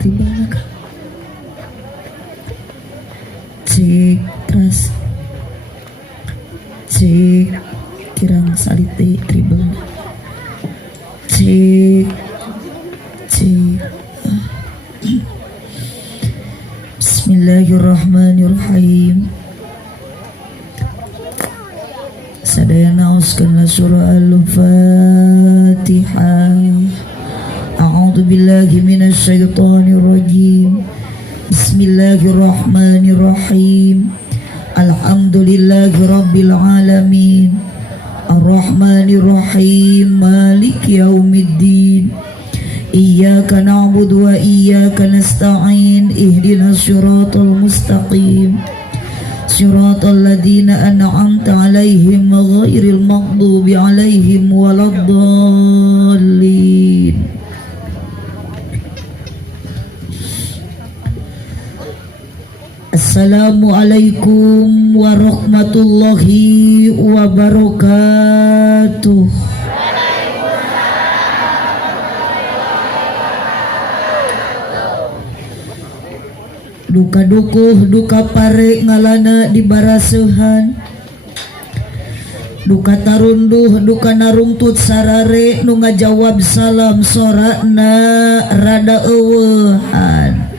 tribal ka. Cek teras. Cek kirang salite tribal. Cek. Bismillahirrahmanirrahim. Sadayana uskanlah surah Al-Fatihah. A'udzu billahi minasy syaithanir rajim. Bismillahirrahmanirrahim. Alhamdulillahi rabbil alamin. Ar-Rahmanir-Rahim. Maliki yaumiddin. Iyyaka na'budu wa iyyaka nasta'in. Ihdinas siratal mustaqim. Siratal ladzina an'amta 'alaihim ghairil maghdubi 'alaihim waladdallin. Assalamualaikum warahmatullahi wabarakatuh. Duka dukuh duka pare ngalana di baraseuhan. Duka tarunduh duka narungtut sarare nu ngajawab salam sorana rada eueuhan.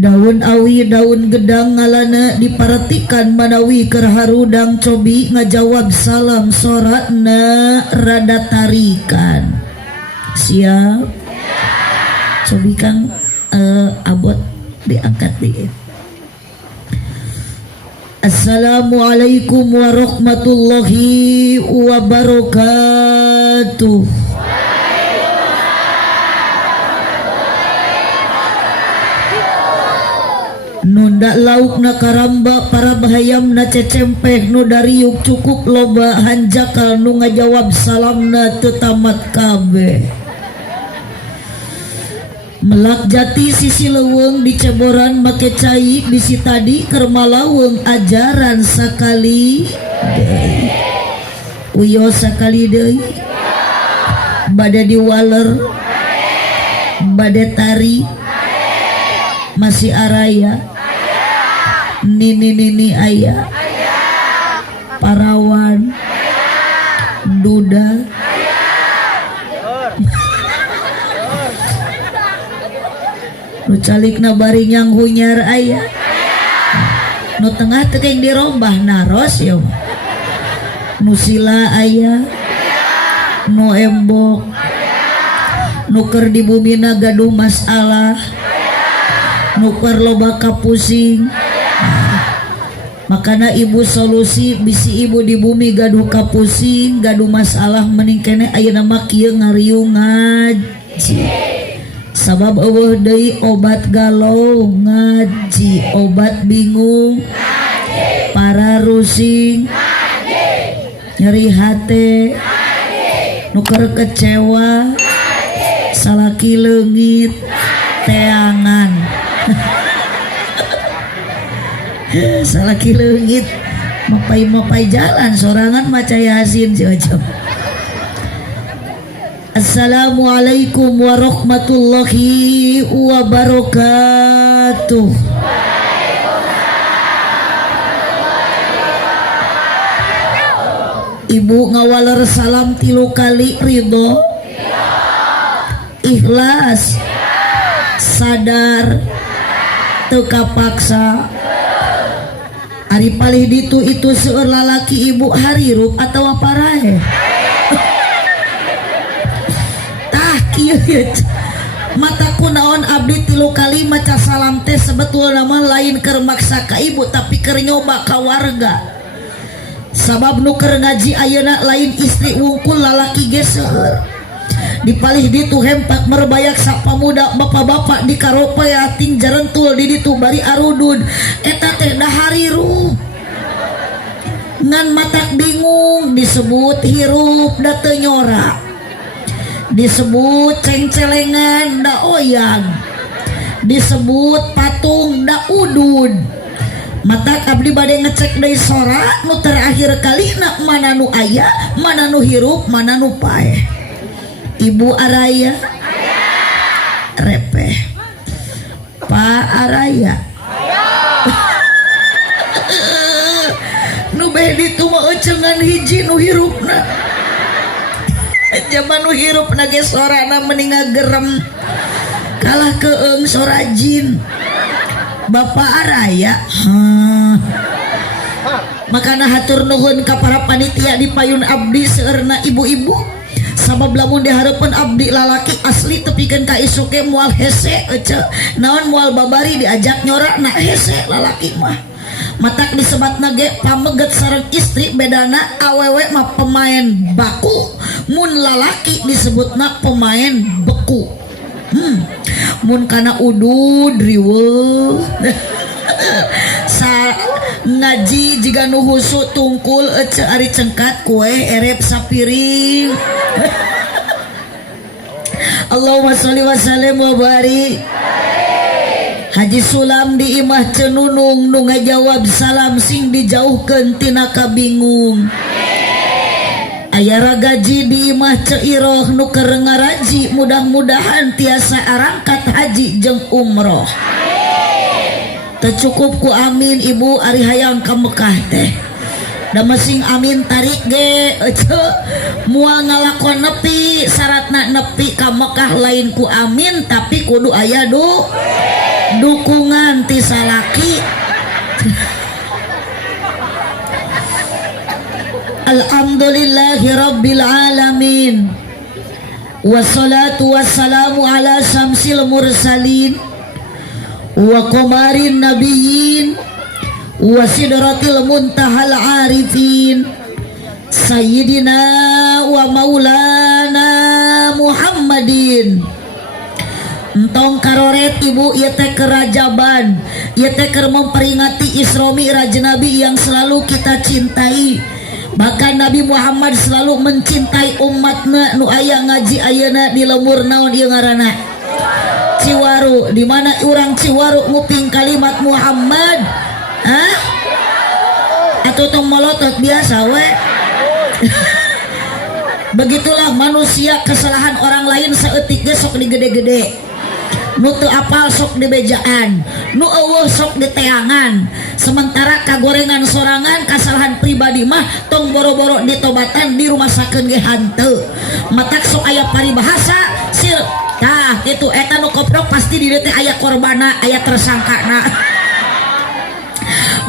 Daun awi daun gedang ngalana diperhatikan manawi keur harudang cobi ngajawab salam sorana rada tarikan. Siap? Cobi Kang abot diangkat di. Assalamualaikum warahmatullahi wabarakatuh. Nunda lauk na karamba para bahayam na cecempeh nu dariuk cukup loba hanjakal nu ngajawab salamna teu tamat kabeh. Melak jati sisi leuweung di ceboran make cai bisi tadi keur malaweng ajaran sakali deui. Uyo sakali deui. Bade diwaler. Bade tari. Masih araya. Nini aya. Parawan. Duda. Nu calikna bari nyang hunyar aya. Nu tengah teu yang dirombah naros ya. Nu sila aya. Nu embok. Nu keur di bumina gaduh masalah. Nu keur loba kapusing. Makana ibu solusi bisi ibu di bumi gaduh kapusing, gaduh masalah mending kene ayeuna mah kieu ngariung ngaji. Sabab eueuh deui obat galau ngaji, obat bingung ngaji, para rusing ngaji, nyeri hate ngaji, nuker kecewa ngaji, salaki leungit teangan salaki leungit mapai jalan sorangan maca yasin si ojom. Assalamualaikum warahmatullahi wabarakatuh. Ibu ngawaler salam 3 kali ridho, ikhlas, sadar, teu kapaksa. Ari palih ditu itu seueur lalaki ibu harirup atawa parahe. Mataku naon abdi 3 kali maca salam teh sebetulna mah lain keur maksa ka ibu tapi keur nyoba ka warga. Sabab nu keur ngaji ayeuna lain istri wungkul lalaki ge seueur. Dipalih ditu hempak merbayak sak pamuda bapak-bapak di karopa yating jarentul di ditu bari arudud eta teh da harirup. Ngan matak bingung disebut hirup da teu nyorak. Disebut cengcelengan da oyang, disebut patung da udud. Matak abdi bade ngecek deui sora nu terakhir kali na mana nu aya, mana nu hirup, mana nu paeh. Ibu araya repeh Pak Araya nu bedi tu mah cengan hiji nu hirupna zaman nu hirupna ge sorana mending ngagerem kalah keung sorajin Bapak Araya makana hatur nuhun ka para panitia di payun abdi seueurna ibu-ibu sabab lamun dihareupeun abdi lalaki asli tepikeun ka isuke moal hese naon moal babari diajak nyorak na hese lalaki mah matak disebatna ge pameget sareng istri bedana awewe mah pemain baku mun lalaki disebutna pemain beku mun kana udud riweuh sa ngaji jika nu husu tungkul ari cengkat kue erep sapiring Allahumma sholli wa sallim wa barik Haji Sulam di imah cenunung nu ngajawab salam sing dijauhkeun tina kabingung aya ragaji di imah Ceiroh nu keur ngaraji mudah-mudahan tiasa arangkat haji jeung umroh tercukup ku amin ibu ari hayang ka Mekah teh da masing amin tarik ge moal ngalakon nepi syaratna nepi ka Mekah lain ku amin tapi kudu aya dukungan ti salaki Alhamdulillahi rabbil alamin wassalatu wassalamu ala syamsil mursalin wa qamarin nabiyyin wa sidratil muntahal arifin sayyidina wa maulana Muhammadin entong karoret ibu ieu teh kerajaban ieu teh keur memperingati Isra Mi'raj Nabi yang selalu kita cintai bahkan Nabi Muhammad selalu mencintai umatna nu aya ngaji ayeuna di lembur naon ieu ngaranna Ciwaru di mana orang Ciwaru nguping kalimat Muhammad atau tong molotot biasa we begitulah manusia kesalahan orang lain saeutik ge sok digede-gede nu teu apal sok dibejaan nu eueuh sok diteangan sementara kagorengan sorangan kesalahan pribadi mah tong boro-boro ditobatan di rumah sakeun ge hanteu matak sok aya paribahasa sil tah itu eta nu koprok pasti di dieu teh aya korbana aya tersangkana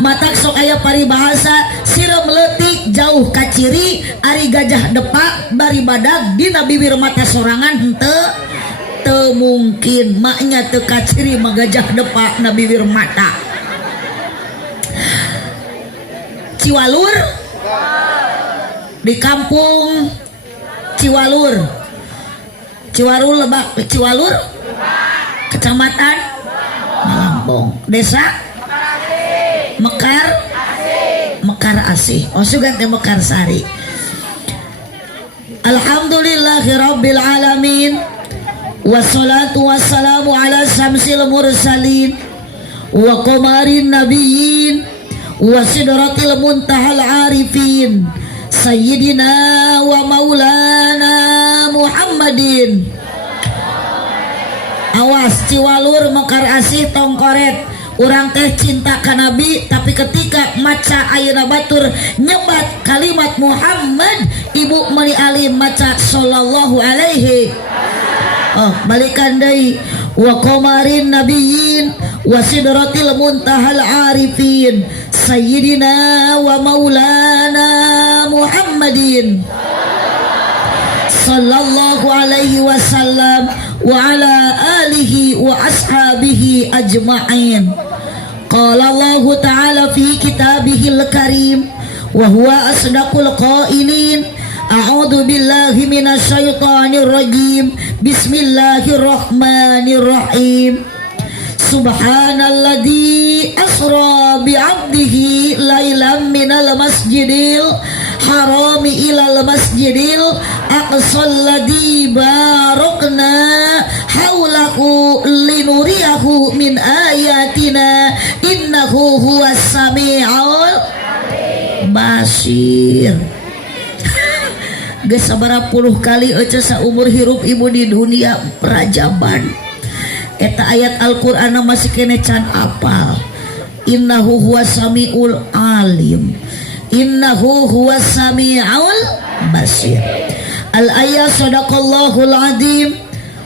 matak sok aya paribahasa sirem leutik jauh ka ciri ari gajah depak bari badag dina bibir mata sorangan henteu teu mungkin maknya teu ka ciri mah gajah depak na bibir mata Ciwalur di kampung Ciwalur Ciwaru Lebak Ciwalur Kecamatan Lampung Desa Mekar Asih oh sugan teh Mekar Sari Alhamdulillahirabbil alamin wassalatu wassalamu ala syamsil mursalin wa qamarin nabiyyin wa sidratil muntahal arifin sayyidina wa maulana Muhammadin awas Ciwalur Mekar Asih tongkoret urang teh cinta ka Nabi tapi ketika maca ayeuna batur nyebat kalimat Muhammad ibu meuli alim maca sallallahu alaihi balikan deui wa qamarin nabiyyin wa sidratil muntahal arifin sayyidina wa maulana Muhammadin sallallahu alaihi wasallam wa ala alihi wa ashabihi ajma'in qala Allah ta'ala fi kitabihil karim wa huwa asdaqul qailin a'udzu billahi minasyaitonir rajim bismillahirrahmanirrahim subhanalladzi asra bi'abdihi lailan minal masjidil harami ilal masjidil aqsal ladzi barakna haulahu linuriyahu min ayatina innahu huwas sami'ul basir. Geus sabaraha puluh kali eueuh saumur hirup ibu di dunia perajaban eta ayat Al-Qur'an masih kene can apal. Innahu huwas samiul alim, innahu huwas samiul basir. Al ayat sadaqallahul azim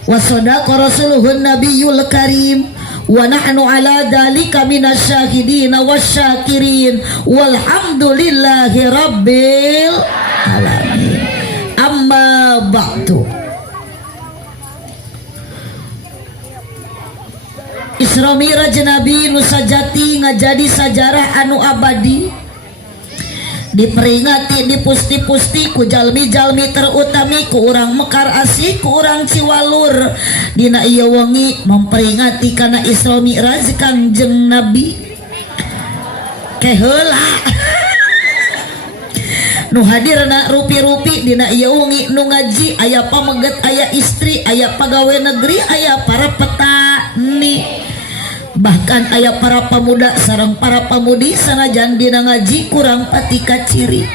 wa sadaqa rasuluhun nabiyul karim wa nahnu ala dzalika minasyahidin wasyakirin walhamdulillahi rabbil alamin. Amma ba'du. Isra Mi'raj Nabi nu sajati ngajadi sajarah anu abadi, diperingati dipusti-pusti ku jalmi-jalmi terutami ku urang Mekar Asih, ku urang Ciwalur dina ieu wengi memperingati kana Isra Mi'raj Kangjeng Nabi. Keheula nu hadirna rupi-rupi dina ieu wengi nu ngaji aya pameget, aya istri, aya pagawe negeri, aya para petani, bahkan aya para pemuda sareng para pamudi sanajan dina ngaji kurang patika ciri.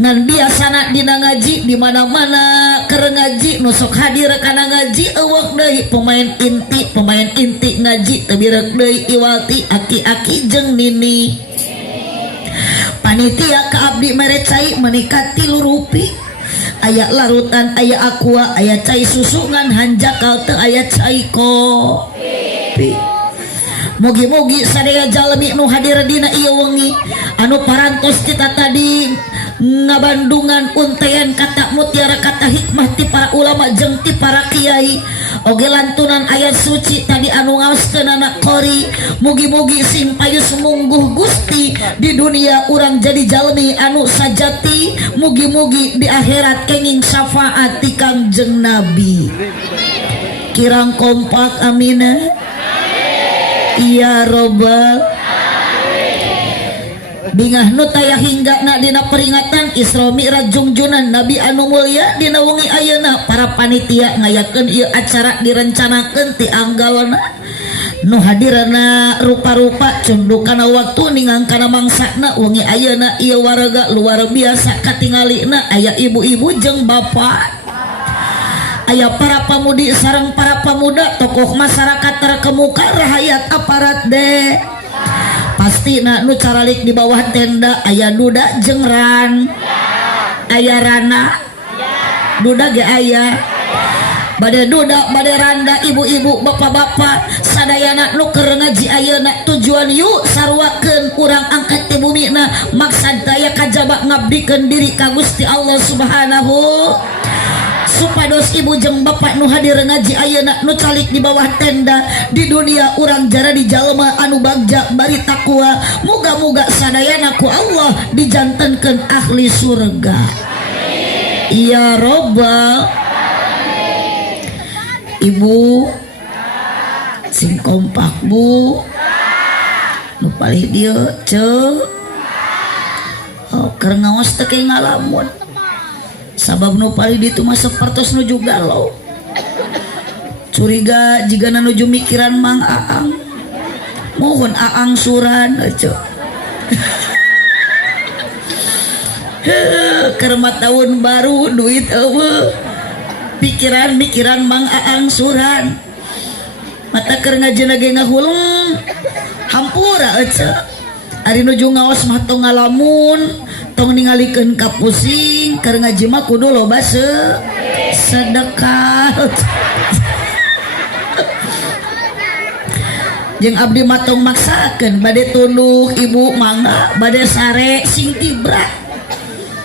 Ngan biasana dina ngaji di mana-mana keur ngaji nu sok hadir kana ngaji eueuh deui pemain inti ngaji teu birek deui iwalti aki-aki jeung nini. Panitia ka abdi mere cai menikah 3 rupi. Aya larutan, aya aqua, aya cai susu ngan hanjakal teu aya cai kopi. Mugi-mugi sadaya jalmi nu hadir dina ieu wengi anu parantos kita tadi ngabandungan untean kata mutiara kata hikmah ti para ulama jeung ti para kiai oge lantunan ayat suci tadi anu ngaoskeun anak qori. Mugi-mugi sing payus mungguh Gusti di dunia urang jadi jalmi anu sajati, mugi-mugi di akhirat kenging syafaat ti Kangjeng Nabi. Kirang kompak aminah ya robbal bingah nu tayah hingga na dina peringatan Isra Mi'raj junjunan Nabi anu mulya dina wengi ayeuna para panitia ngayakeun ieu acara direncanakeun ti anggalna nu hadirna rupa-rupa cunduk kana waktu ningang kana mangsana wengi ayeuna ieu warga luar biasa katingalina aya ibu-ibu jeung bapak, aya para pamudi sareng para pemuda, tokoh masyarakat terkemuka, rahayat aparat de. Pasti nu caralik di bawah tenda aya duda jeung ran, aya rana, duda ge aya, bade duda bade randa, ibu-ibu bapak-bapak sadayana nu keur ngaji ayeuna tujuan yuk sarwakeun urang angkat ti bumina maksad daya kajaba ngabdikeun diri ka Gusti Allah Subhanahu supados ibu jeung bapak nu hadir ngaji ayeuna nu calik di bawah tenda di dunia urang jara di jalma anu bagja bari takwa, muga-muga sadayana ku Allah dijantenkeun ahli surga. Ya robbal. Ibu sing kompak bu nu palih dieu ceuk keur ngaos teu ke ngalamun sabab nu palih ditu mah sapertos nuju galau curiga jigana nuju mikiran Mang Aang mohon Aang suran ceuk keur tahun baru duit eueuh pikiran Mang Aang suran mata keur ngajena ge ngahulung hampura ceuk ari nuju ngaos mah tong ngalamun tong ningalikeun ka pusing keur ngaji mah kudu loba sedekah jeung abdi mah tong maksakeun bade tunduh ibu mangga bade sare sing tibra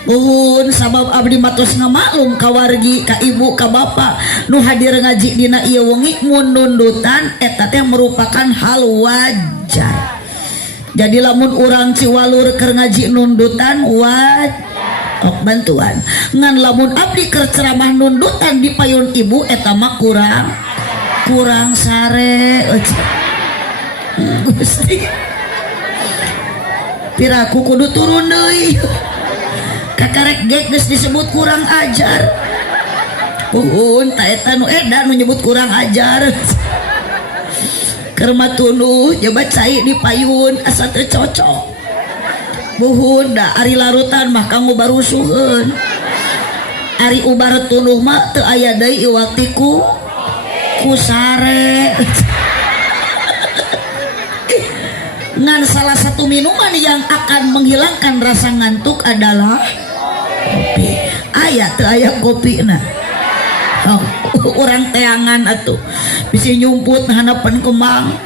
Uhun sabab abdi matos ngamaklum ka wargi ka ibu ka bapak nu hadir ngaji dina ieu wengi mun nundutan eta teh merupakan hal wajar. Jadi lamun urang Ciwalur keur ngaji nundutan ok bantuan ngan lamun abdi keur ceramah nundutan di payun ibu eta mah kurang sare Gusti piraku kudu turun deui kakarek geus disebut kurang ajar ta eta nu edan nu nyebut kurang ajar keur matuluh nyoba cai di payun asa teu cocok buhun da ari larutan mah kanggo barusuheun ari ubar tuluh mah teu aya deui iwaktiku kusare. Ngan salah satu minuman yang akan menghilangkan rasa ngantuk adalah kopi. Aya teu aya kopi nah. Oh, orang teangan atuh bisa nyumput hanapan kembang.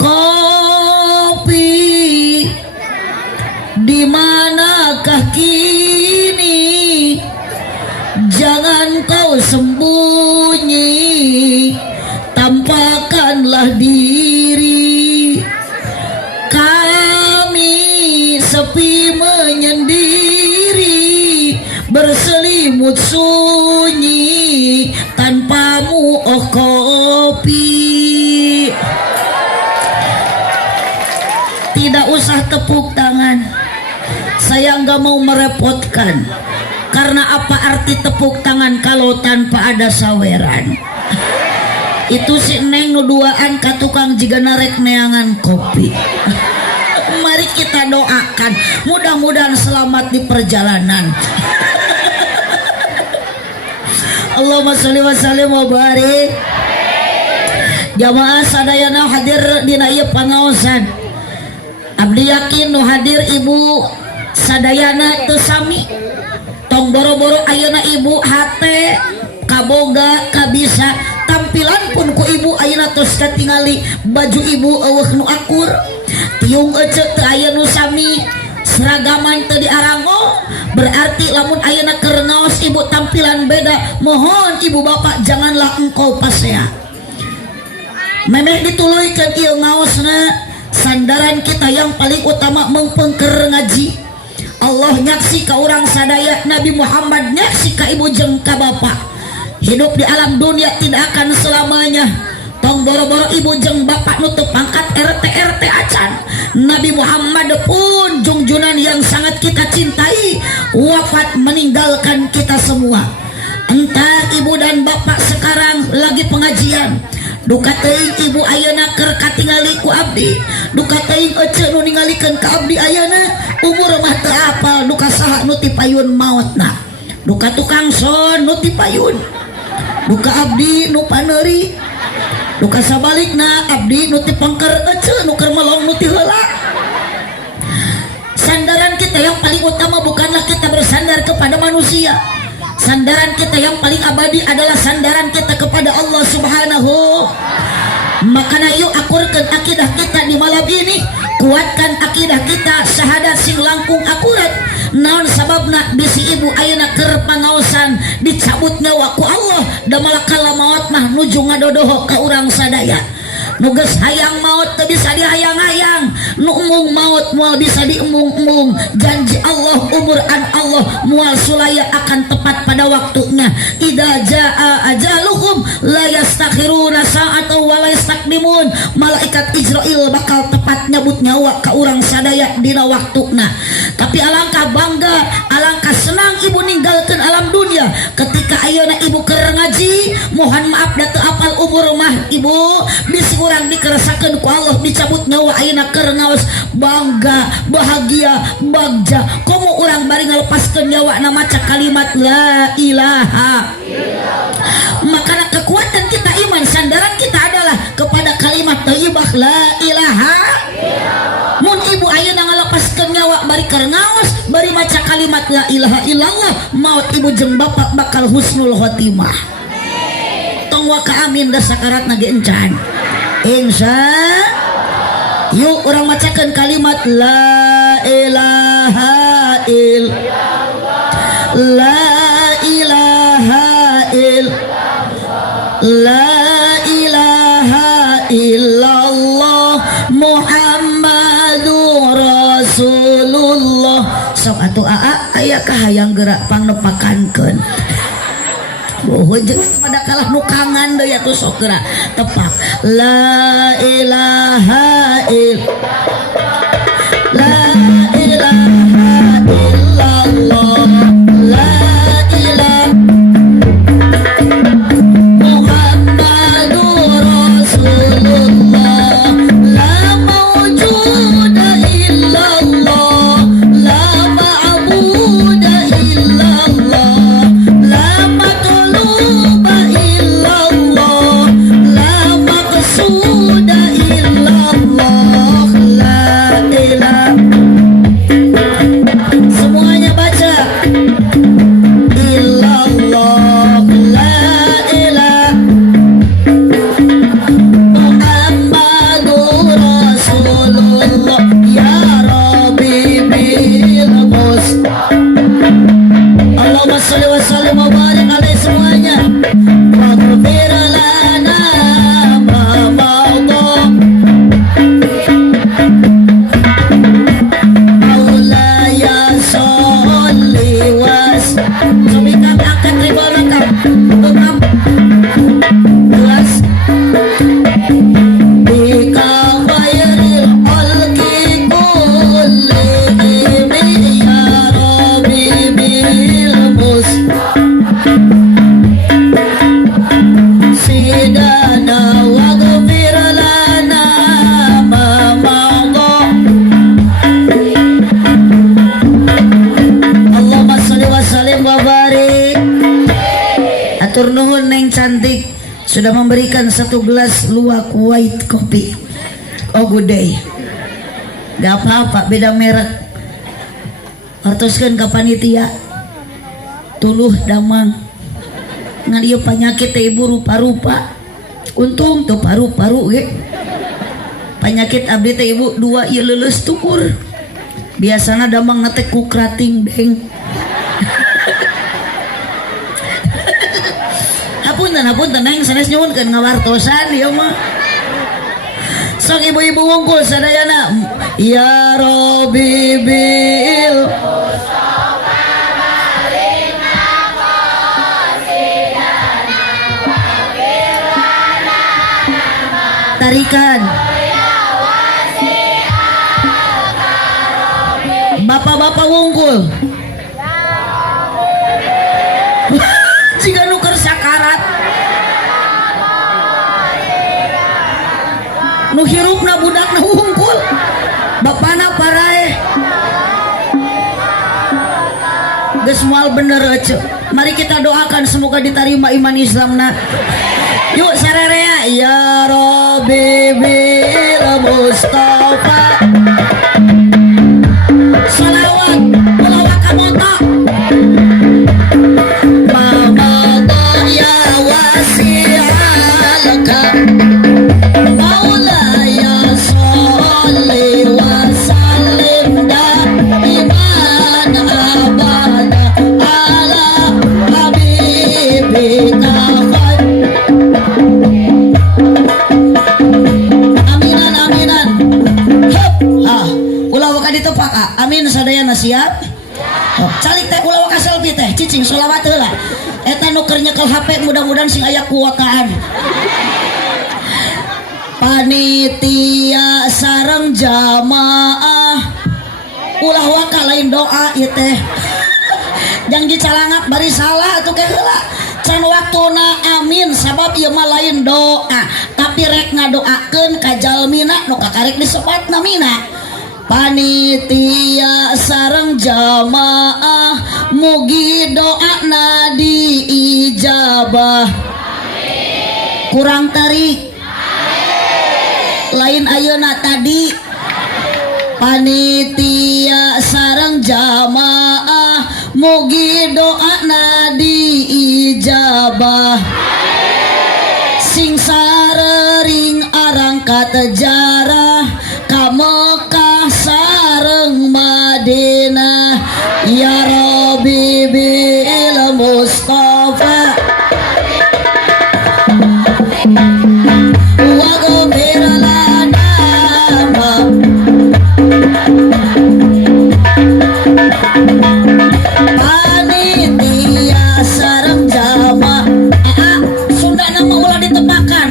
Kopi di manakah kini? Jangan kau sembunyi, tampakkanlah diri. Kami sepi menyendiri, berselimut sunyi, tanpamu oh kopi. Tidak usah tepuk tangan, saya nggak mau merepotkan. Karena apa arti tepuk tangan kalau tanpa ada saweran? Itu si Neng nuduaan ka tukang jiga narek neangan kopi. Mari kita doakan, mudah-mudahan selamat di perjalanan. Allahumma sholli wa sallim wa barik. Jamaah sadayana hadir dina ieu pangaosan. Abdi yakin nu hadir ibu sadayana teu sami. Tong boro-boro ayeuna ibu hate kaboga kabisa tampilan pun ku ibu ayeuna tos katingali baju ibu eueuh nu akur tiung ece teu aya nu sami seragaman teu diarango berarti lamun ayeuna keur ngaos ibu tampilan beda mohon ibu bapak janganlah engkau pasea memeh dituluykeun ieu ngaosna sandaran kita yang paling utama mengpengker ngaji Allah nyaksi ka urang sadaya Nabi Muhammad nyaksi ka ibu jeung ka bapak hidup di alam dunia tidak akan selamanya tong boro-boro ibu jeung bapak nutup pangkat RT acan Nabi Muhammad pun junjunan yang sangat kita cintai wafat meninggalkan kita semua entah ibu dan bapak sekarang lagi pengajian duka teuing ibu ayeuna keur katingali ku abdi duka teuing ece nu ningalikeun ka abdi ayeuna umur mah teu apal duka saha nu ti payun maotna duka tukang son nu ti payun duka abdi nu paneuri duka sabalikna abdi nu ti pangker ece nu keur melong nu ti heula. Sandaran kita yang paling utama bukanlah kita bersandar kepada manusia. Sandaran kita yang paling abadi adalah sandaran kita kepada Allah Subhanahu. Makanya yuk akurkan akidah kita di malam ini, kuatkan akidah kita syahadat sing langkung akurat. Naon sababna bisi ibu ayeuna keur pangaosan dicabut nyawa ku Allah da malakal maut mah nuju ngadodoho ka urang sadaya. Nu geus hayang maut teu bisa dihayang-hayang, nu umung maut moal bisa diemung-emung. Janji Allah umuran Allah moal sulaya akan tepat pada waktunya. Idza jaa ajaluhum la yastakhiruna sa'atan wa la yastaqdimun. Malaikat Israil bakal tepat nyabut nyawa ka urang sadaya dina waktuna. Tapi alangkah bangga, alangkah senang ibu ninggalkeun alam dunia ketika ayeuna ibu keur ngaji. Mohon maaf da teu apal umur mah ibu bisi urang dikeresakeun ku Allah dicabut nyawa ayeuna keur ngaos bangga bahagia bagja komo urang bari ngalepaskeun nyawa na maca kalimat la ilaha illallah. Makana kekuatan kita iman sandaran kita adalah kepada kalimat thayyibah la ilaha illallah. Mun ibu ayeuna ngalepaskeun nyawa bari keur ngaos bari maca kalimat la ilaha illallah maut ibu jeung bapak bakal husnul khotimah. Tong waka amin da sakaratna ge encan. Insya yuk orang macakan kalimat la ilaha illallah la ilaha illallah la ilaha illallah Muhammadur Rasulullah. Sok atuh aa aya kahayang gerak pangnepakankeun. Bohong pada kalah nukangan deh ya tuh sok gerak tepak la ilaha illallah la ilaha illallah la ilaha Muhammadur Rasulullah la mawjuda illallah la ma'buda illallah la matluba illallah Atur nuhun Neng cantik sudah memberikan 1 gelas luwak white kopi. Oh good day. Gak apa-apa beda merek. Hartoskeun ka panitia. Tuluh damang. Ngan ieu penyakit teh ibu rupa-rupa. Untung tuh paru-paru ge. Penyakit abdi teh ibu 2 ieu leuleus tukur. Biasana damang ngetek ku krating deng. Hapunten Neng sanes nyuwunkeun ngawartosan ieu mah. Sok ibu-ibu wungkul sadayana. Ya Rabbi bil tarikan. Bapak-bapak wungkul. Jika nuker sakarat nu hirupna budakna wungkul bapana parae geus moal bener ece. Mari kita doakan semoga diterima iman Islamna. Yuk sarerea ya Rabbi bil Mustafa salawat ulawak kamoto sadayana siap. Oh, calik teh ulah ka selfie teh cicing sholawat heula. Eta nu keur nyekel HP mudah-mudahan sing aya kuotaan. Panitia sareng jamaah ulah waka lain doa ieu teh. Jang dicalangap bari salah atuh ke heula. Can waktuna amin sabab ieu mah lain doa, tapi rek ngadoakeun ka jalmina nu kakarek disebutna mina. Panitia sareng jamaah mugi doana diijabah. Kurang tarik lain ayeuna tadi. Panitia sareng jamaah mugi doana diijabah. Sing sarering arang katejarah ka Mekah sareng Madinah ya Rabbi bil Mustafa wa ghfir lana panitia sareng jamaah Sunda nama ulah ditebakan.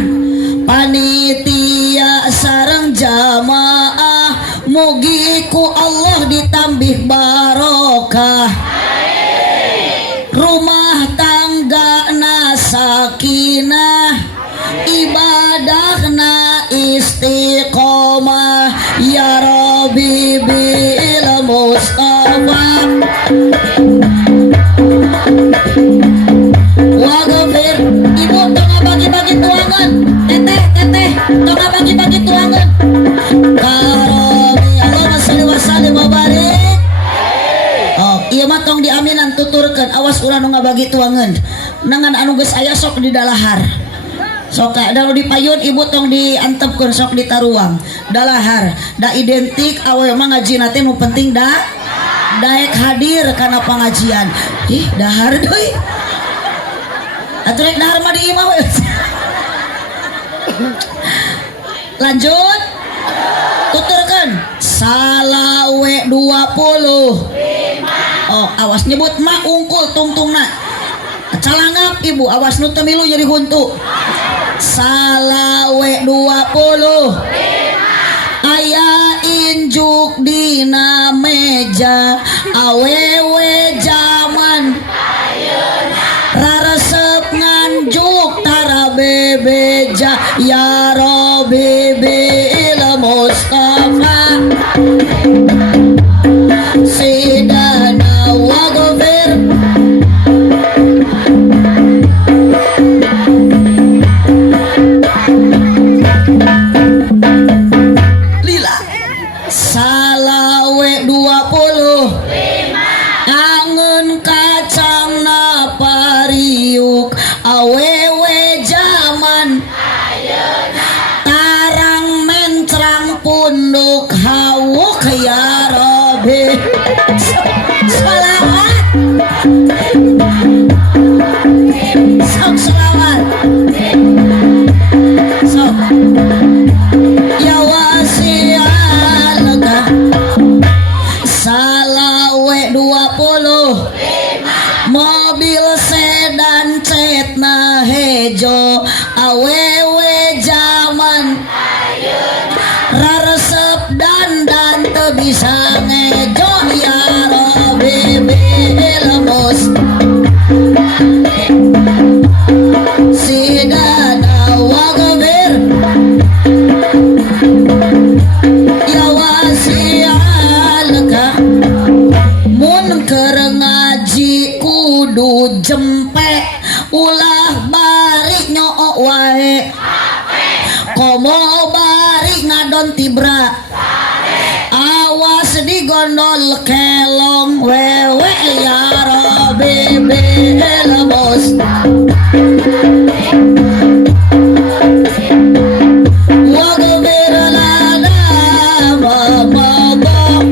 Panitia sareng jamaah mugi ku Allah ditambih barokah. Rumah tanggana sakinah, ibadahna istiqomah ya Rabbi bil Mustafa wa ghafir. Ibu tong bagi-bagi tuangan. Teteh tong bagi-bagi tuangan. Allahumma shalli wa sallim wa barik. Oh, ieu mah tong diaminan tuturkeun awas ulah nu ngabagi tuangan. Nangan anu geus aya sok di dalahar. Sok da nu dipayun ibu tong diantepkeun sok ditaruang. Dalahar da identik awewe mah ngajina teh nu penting da daek hadir kana pangajian. Ih, dahar deui. Atuh rek dahar mah di imah we. Lanjut. Tuturkeun salawe 20. Oh, awas nyebut mak ungkul tungtungna. Calangap ibu awas nu teu milu jadi huntu. Salawe 20. Aya injuk dina meja awewe zaman raresep nganjuk tara bebeja ya Rabbi bil Mustafa sidana wa ghafir ijo awewe zaman raresep dan teu bisa ngejo ya Robi lemos si dana wagabir ya wasialka mun keur ngaji kudu jempe ulah bari nyoo wae komo bari ngadon tibra awas digondol kelong wewe ya Robi lemos wagabir lada mamabok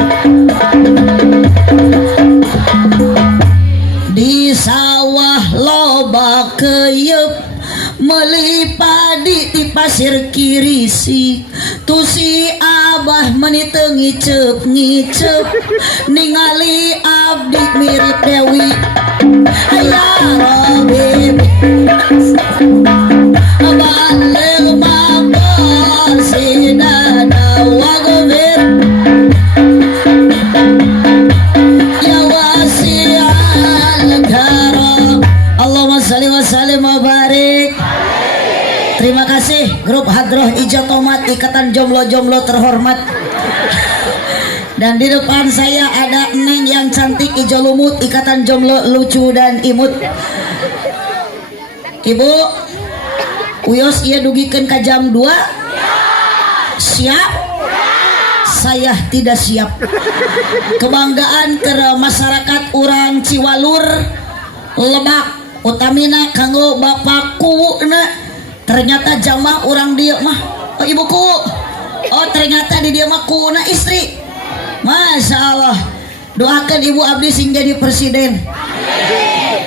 di sawah loba keyep meuli padi di pasir kirisi tu si abah meuni teu ngiceup ningali abdi mirip Dewi aya Robi balel mangkol si dada wagobir ya wasi'al karam Allahumma shalli wa sallim wa barik. Terima kasih grup Hadroh Ijo Tomat Ikatan Jomblo-jomblo terhormat. Dan di depan saya ada Neng yang cantik Ijo Lumut Ikatan Jomblo lucu dan imut. Ibu Uyos ia dugikeun ka jam 2? Siap? Saya tidak siap. Kebanggaan ke masyarakat urang Ciwalur Lebak utamina kanggo bapakku ternyata jamaah orang dia mah ibuku ternyata di dia mah kuna istri. Masya Allah, doakan ibu abdi sing jadi presiden.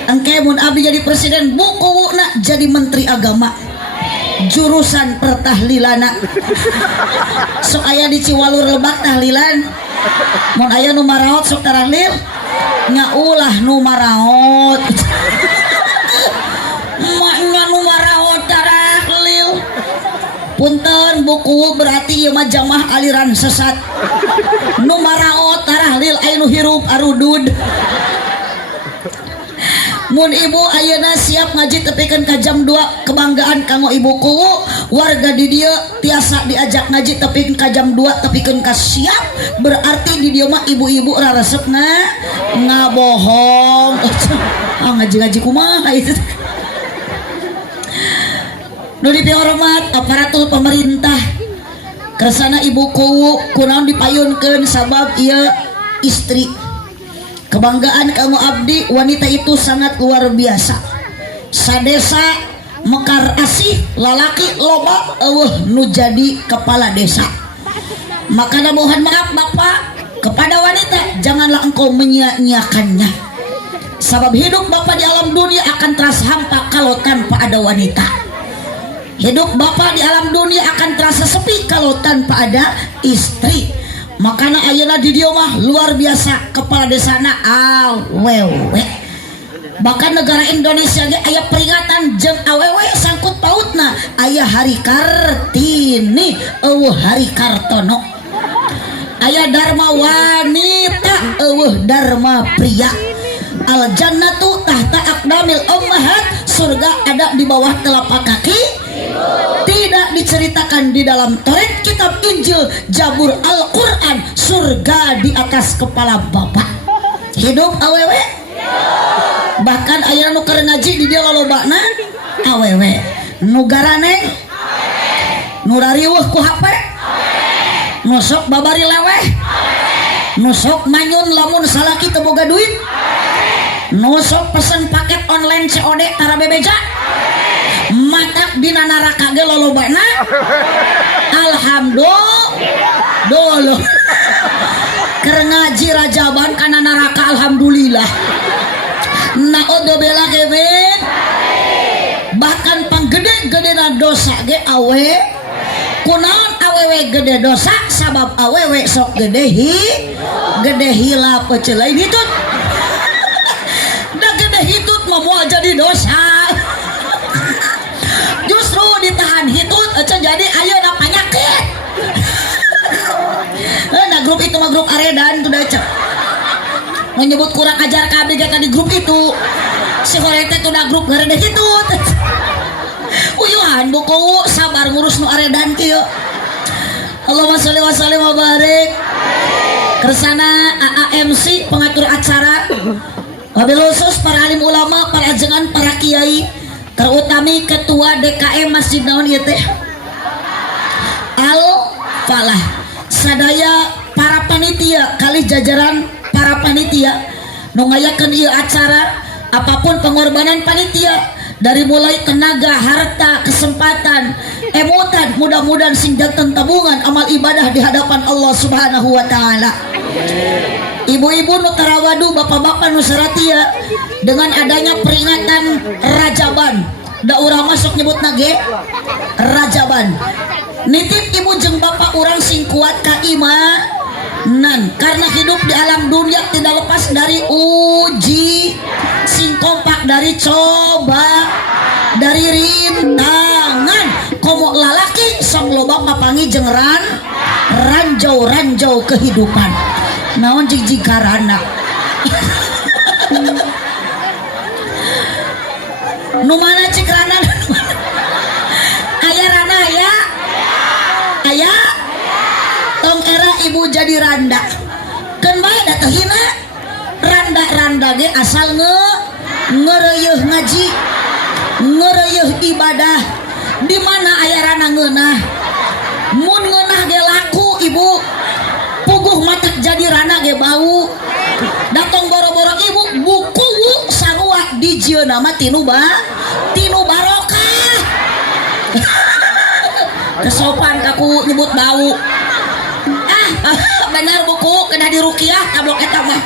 Engke mun abdi jadi presiden buku nak jadi menteri agama jurusan pertahlilana. Sok aya di Ciwalur Lebak tahlilan, mun aya nu maraot sok tarahlil ngaulah nu maraot. Maknya nu maraot tarahlil. Punten buku berarti ieu mah jamaah aliran sesat. Nu maraot tarahlil aya nu hirup arudud. Mun ibu ayeuna siap ngaji tepikeun ka jam 2 kebanggaan kanggo ibuku warga di dieu tiasa diajak ngaji tepikeun ka jam 2 tepikeun ka siap berarti di dieu mah ibu-ibu raresep ngabohong. Ngaji-ngaji kumaha itu. Nu dihormat aparatur pemerintah kersana ibuku kunaon dipayunkeun sabab ieu istri. Kebanggaan kamu abdi wanita itu sangat luar biasa. Sadesa mekar asih lalaki loba nu jadi kepala desa. Maka mohon maaf Bapak kepada wanita, janganlah engkau menyia-nyiakannya. Sebab hidup Bapak di alam dunia akan terasa hampa kalau tanpa ada wanita. Hidup Bapak di alam dunia akan terasa sepi kalau tanpa ada istri. Makanya ayeuna di dieu mah luar biasa kepala desana awewe. Bahkan negara Indonesia ge aya peringatan jeung awewe sangkut pautna aya Hari Kartini, Hari Kartono. Aya Dharma wanita, Dharma pria. Al jannatu tahta aqdamil ummahat, surga ada di bawah telapak kaki. Tidak diceritakan di dalam Taurat, kitab Injil, Jabur, Al-Quran, surga di atas kepala Bapak. Hidup awewe. Bahkan aya nu keur ngaji di dia lolobana awewe. Nu garaneng, nu rariweuh ku HP, nu sok babari leweh, nu sok manyun lamun salaki teu boga duit, nu sok pesen paket online COD tara bebeja. Matak dina neraka ge lolobana alhamdulillah. Keur ngaji rajaban kana neraka alhamdulillah. Naudzubillah kemin. Bahkan panggede-gedena dosa ge awe. Kunaon awewe gede dosa sabab awewe sok gede hila peuceul lain hitut. Da gede hitut mah moal jadi dosa. jadi ayo na penyakit. Nah grup itu mah grup aredan tuh dacak. Menyebut kurang ajar KB tadi grup itu. Si Horete tuh grup ngarede itu. Uyuhan buku sabar ngurus nu aredan kieu. Allahumma sholli wa sallim wa barik. Kersana AAMC pengatur acara. Wabil khusus para alim ulama, para ajengan, para kiai, terutami ketua DKM Masjid naon ieu teh? Al Falah. Sadaya para panitia kali jajaran para panitia nu ngayakeun ieu acara, apapun pengorbanan panitia dari mulai tenaga, harta, kesempatan, emutan, mudah-mudahan sing janten tabungan amal ibadah di hadapan Allah Subhanahu wa taala. Ibu-ibu nu tarawadu, bapak-bapak nu saratia, dengan adanya peringatan Rajaban, da urang masuk nyebut nage Rajaban. Nitip ibu jeung bapak urang sing kuat ka imanan, karena hidup di alam dunia tidak lepas dari uji, sing kompak dari coba, dari rintangan. Komo lalaki sok loba papangi jeung ranjau kehidupan. Naon jig karana. Nu mana cikrana? Aya rana aya? Aya? Tong era ibu jadi randa. Keun bae da teu hina. Randa ge asal ngeureuh ngaji, ngeureuh ibadah. Di mana aya rana ngeunah? Mun ngeunah ge laku ibu. Puguh matak jadi rana ge bau. Datang boro-boro ibu buku sarua dijieun nama tinu barokah. Kesopan kaku nyebut bau. Benar buku kena dirukiah tablok eta mah.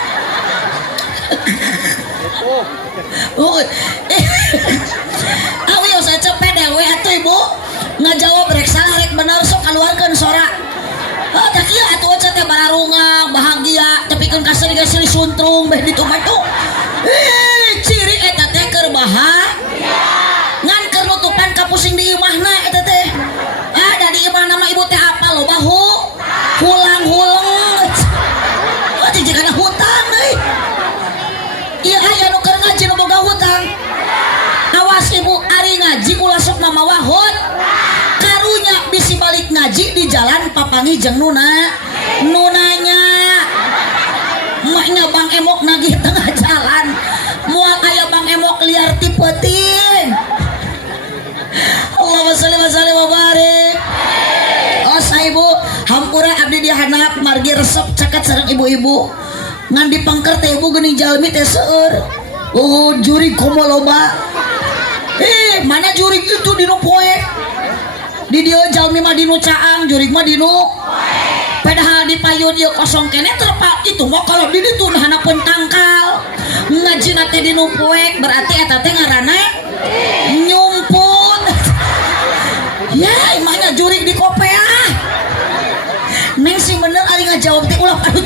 Awi usah cepet dewe atuh ibu ngajawab rek salah rek bener sok kaluarkeun sora. Tak kieu atuh oce teh bararungang bahagia tepikeun ka seri-seri suntrung beh ditu mah tuh. Ciri eta teh keur bahagia. Ngan keur nutupan ka pusing di imahna eta teh. Dari imah nama ibu teh apa lo bahu? Hulang-hulang. Jadi kana hutang euy. Ieu aya nu keur ngaji nu boga hutang. Awas ibu ari ngaji ulah sok mamawa hut. Karunya bisi balik ngaji di jalan papangi jeung nunanya. Maknya Bang Emok nagih tengah jalan. Moal aya Bang Emok liar ti peuting. Allahumma sholli wa sallim wa barik. Ibu hampura abdi di handap margi resep caket sareng ibu-ibu ngan dipangker teh ibu geuning jalmi teh seueur. Juri komo loba. Mana jurig itu dinu poe? Di dieu jalmi mah dinu caang, jurig mah dinu padahal di payun ieu kosong kene terpak itu mah kalau di ditu hanapeun tangkal. Ngajina teh dinu poe berarti eta teh ngaranna nyumput. Ya imahnya jurig di kopea. Neng sing bener ari ngajawab teh ulah anu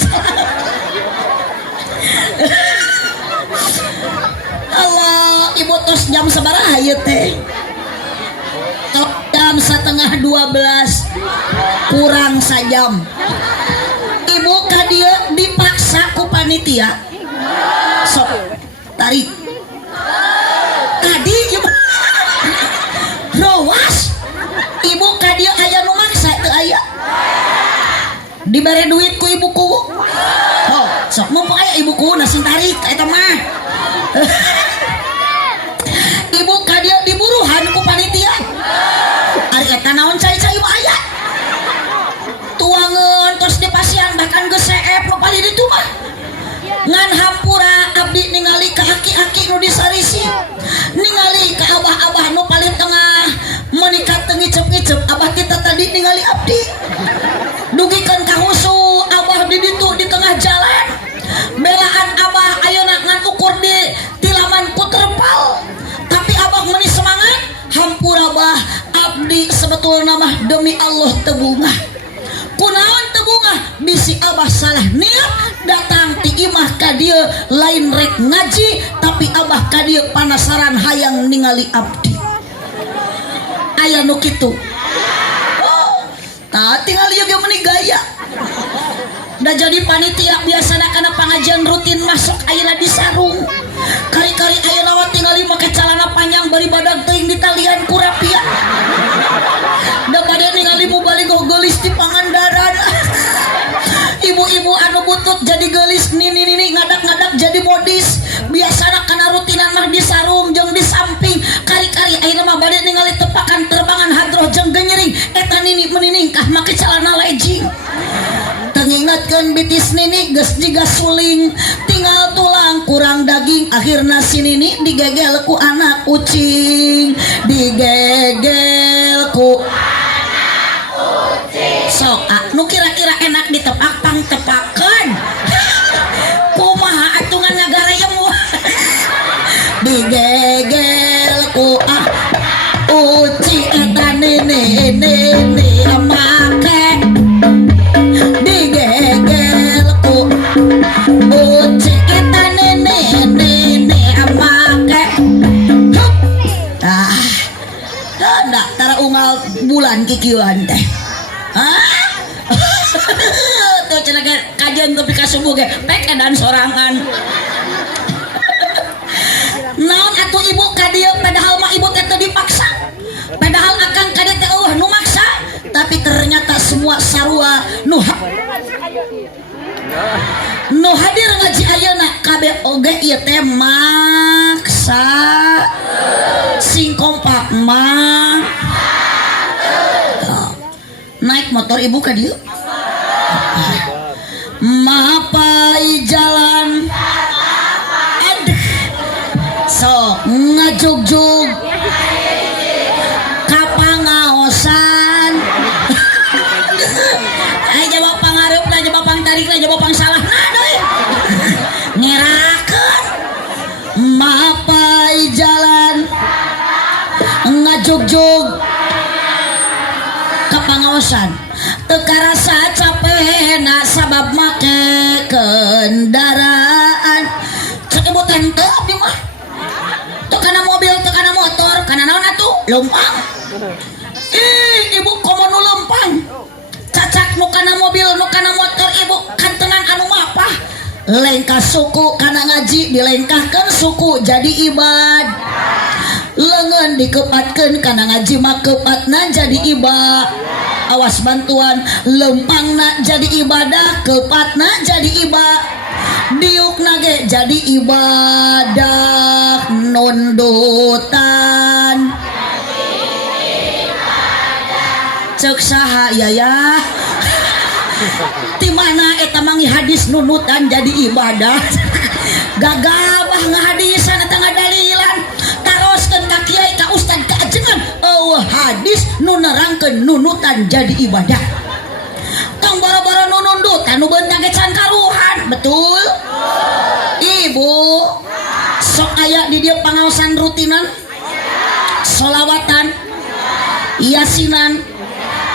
Allah, ibu tos jam sabaraha ieu teh? Jam 11:30 kurang sajam. Ibu ka dieu dipaksa ku panitia. Sok tarik. Tadi ibu Rowas. Ibu ka dieu aya nu maksa teu aya? Dibere duit ku ibuku. Oh, sok mumpung aya ibuku nasi tarik eta mah. Ibu ka dieu diburuhan ku panitia. Ari eta naon cai-cai mah aya. Tuangeun tos dipasian bahkan geus seep nu pali ditu mah. Ngan hampura abdi ningali ka aki-aki nu disarisi. Ningali ka abah-abah nu paling tengah menikah ngicep-ngicep abah kita tadi ningali abdi. Dugikeun ka husu abah di ditu di tengah jalan. Belaan abah ayeuna ngan ukur di tilaman ku terpal. Tapi abah meuni semangat hampura abah abdi sebetulna mah demi Allah teu bungah. Kunaon teu bungah bisi abah salah niat datang ti imah ka dieu lain rek ngaji tapi abah ka dieu panasaran hayang ningali abdi. Aya nu kitu. Nah tinggal ieu ge meuni gaya. Da jadi panitia biasana kana pengajian rutin masuk ayeuna di sarung. Kari-kari ayeuna mah tinggal make celana panjang bari badag teuing ditalian ku rapia. Da bade ningali mubalik geulis di Pangandaran. Ibu-ibu anu butut jadi geulis nini ngadak-ngadak jadi modis. Biasana kana rutinan mah di sarung jeung di samping. Kari-kari ayeuna mah bade ningali tepakan terbangan hadroh jeung genyering eta nini menining kah make celana legging. Tengingatkan bitis nini geus jiga suling tinggal tulang kurang daging akhirna si nini digegel ku anak kucing sok nu kira-kira enak ditepak pang tepakan kumaha atungan negara yang digegel ku uci eta nini make digegel ku uci eta nene make da tara unggal bulan kikieuan teh tuh cenah kajian tapi ka subuh ge pek edan sorangan naon atuh ibu ka dieu padahal mah ibu teh teu dipaksa padahal akan ka dieu teh eueuh nu maksa tapi ternyata semua sarua nu hadir ngaji ayeuna kabeh oge ieu teh maksa sing kompak mah naik motor ibu ka dieu mapai jalan aduh sok ngajugjug ka pangaosan jawab pangarep lah jawab pang tarik lah jawab pang salah nah deui ngerakeun mapai jalan ngajugjug ka pangaosan teu karasa capena sabab make kendaraan cek ibu teh abdi mah teu kana mobil teu kana motor kana naon atuh lempang ibu komo nu lempang cacak nu kana mobil nu kana motor ibu kantengan anu mapah lengkah suku kana ngaji dilengkahkeun suku jadi ibad leungeun dikepatkeun kana ngaji mah kepatna jadi ibad awas bantuan lempangna jadi ibadah kepatna jadi ibad diukna ge jadi ibadah nundutan cek saha ya di mana eta mangi hadis nunutan jadi ibadah gagabah ngahadisan eta ngadalilan taroskeun ka kiai ka ustad ka ajengan hadis nu nerangkeun nunutan jadi ibadah tong boro-boro nu nundutan nu beunang ge can karuhan betul ibu sok aya di dieu pangaosan rutinan sholawatan yasinan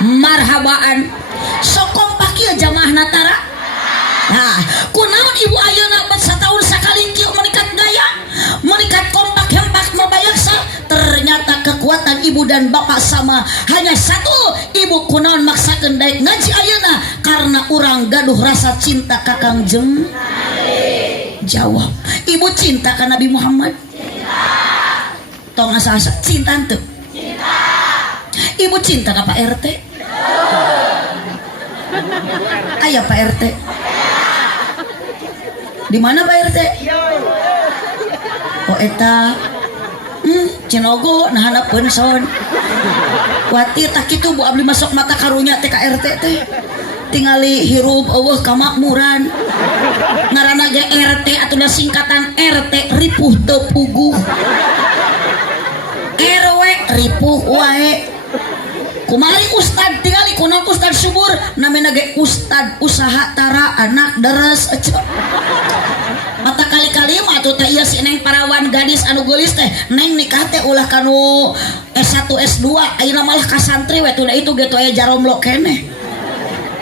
marhabaan sok kompak ieu jamaah natara nah kunaon ibu ayeuna bet sataun sakali kieu menikat gaya menikat kompak hempak mabayaksa ternyata kekuatan ibu dan bapak sama hanya satu ibu kunaon maksakeun daek ngaji ayeuna karena urang gaduh rasa cinta ka Kangjeng jawab ibu cinta ka Nabi Muhammad cinta tong asa-asa cinta teu cinta ibu cinta ka Pak RT ayah Pak RT di mana Pak RT oh eta Cinogo nah hanapeun son kuatir tak kitu bu abdi masuk mata karunya teh ka RT teh tingali hirup eueuh kamakmuran ngaranna ge RT atuh singkatan RT ripuh teu puguh RW ripuh wae kumari ustad tingali kunaon ustad subur namina ge ustad usaha tara anak deres mata kali-kali mah atuh teh ieu si neng parawan gadis anu geulis teh neng nikah teh ulah kanu S1 S2 ayeuna malah ka santri we teh itu ge aya jaromlo keneh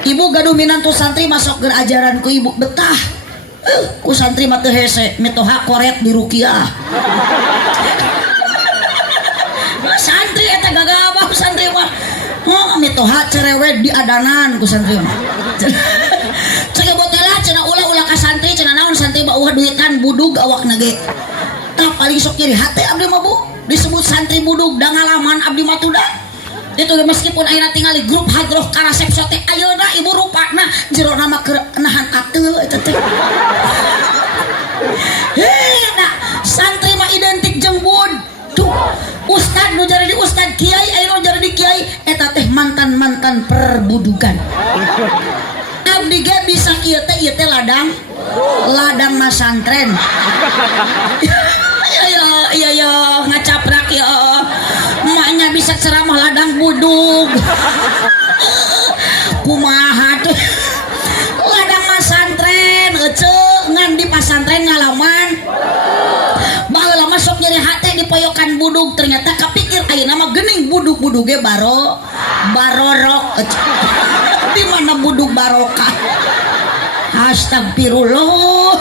ibu gaduh minantu santri masuk ke ajaran ku ibu betah ku santri mah teu hese mitoha koret di rukiah santri eta gagabah santri mah mitoha toha cerewet di adanan ku santri cek botela cenah ulah ka santri cenah naon santri bauah duitan budug awakna ge tah paling sok nyeri hate abdi mah Bu disebut santri budug da ngalaman abdi mah tuh itu meskipun ayeuna tingali grup hadroh karasep sote ayeuna ibu rupana jero nama keur nahan ateul eta teh nah santri mah identik jeung bud tuh ustad nu jadi ustad kiai ayeuna jadi kiai eta teh mantan perbudukan abdi ge bisa kieu teh ieu teh ladang masantren iya ngacaprak ya emaknya bisa ceramah ladang budug kumaha tuh ladang masantren ngan di pasantren ngalaman baheula mah sok nyeri hate di poyokan budug ternyata kapikir ayeuna mah geuning budug-buduge barorok di mana budug barokah astagfirullah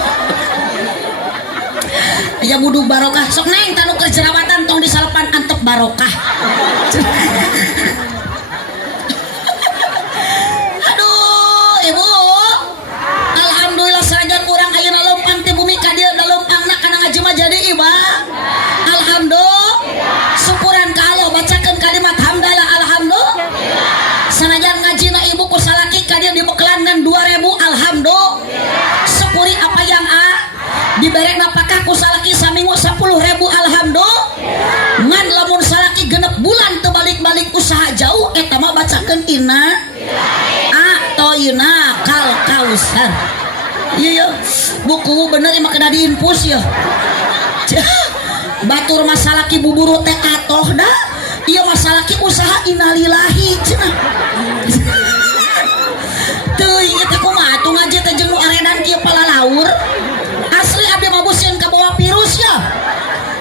ya budug barokah sok neng tanu keur jerawatan tong disalepan antep barokah aduh ibu alhamdulillah sanajan urang ayeuna leumpang ti bumi ka dieu da leumpangna kana ngaji mah jadi iba alhamdulillah syukuran ka Allah bacakeun kalimat hamdalah alhamdulillah sanajan ngajina ibu ku salaki ka dieu dibekelan ngan 2000 alhamdulillah syukuri apa yang diberek napakah ku salaki saminggu 10.000 alhamdulillah ngan lamun salaki genep bulan terbalik-balik usaha jauh eta mah bacakeun inna atoyna kal kausar iya buku bener mah kena diinfus ya batur masalaki buburu teh atoh dah iya masalaki usaha innalillahi cenah teuing eta kumaha atuh ngaji teh jeung nu aredan kieu palalaur asli abdi mabusieun ka bawah virus ya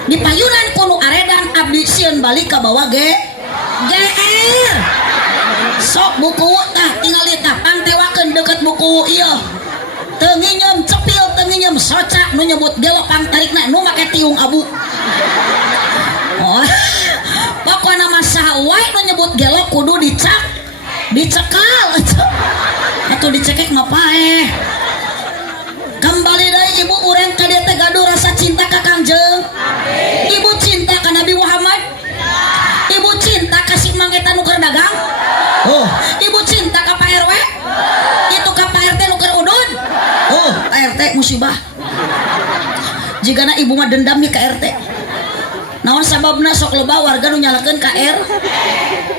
di payunan kuno aredan abdi sieun balik ka bawah GR sok buku tah tingali tah pangtewakeun deukeut buku ieu teu nginyeum cepil teu nginyeum soca nu nyebut gelo pangtarikna nu make tiung abu oh pokona mah saha wae nu nyebut gelo kudu dicekal atuh dicekek mah paeh kembali dari ibu urang ka dieu teh gaduh rasa cinta ka Kangjeng ibu cinta ka Nabi Muhammad ibu cinta ka si mangeta nu keur dagang oh ibu cinta ka Pak RW itu ka Pak RT nu keur udun oh Pak RT musibah jigana ibu mah dendam di ka RT naon sababna sok loba warga nu nyalakeun ka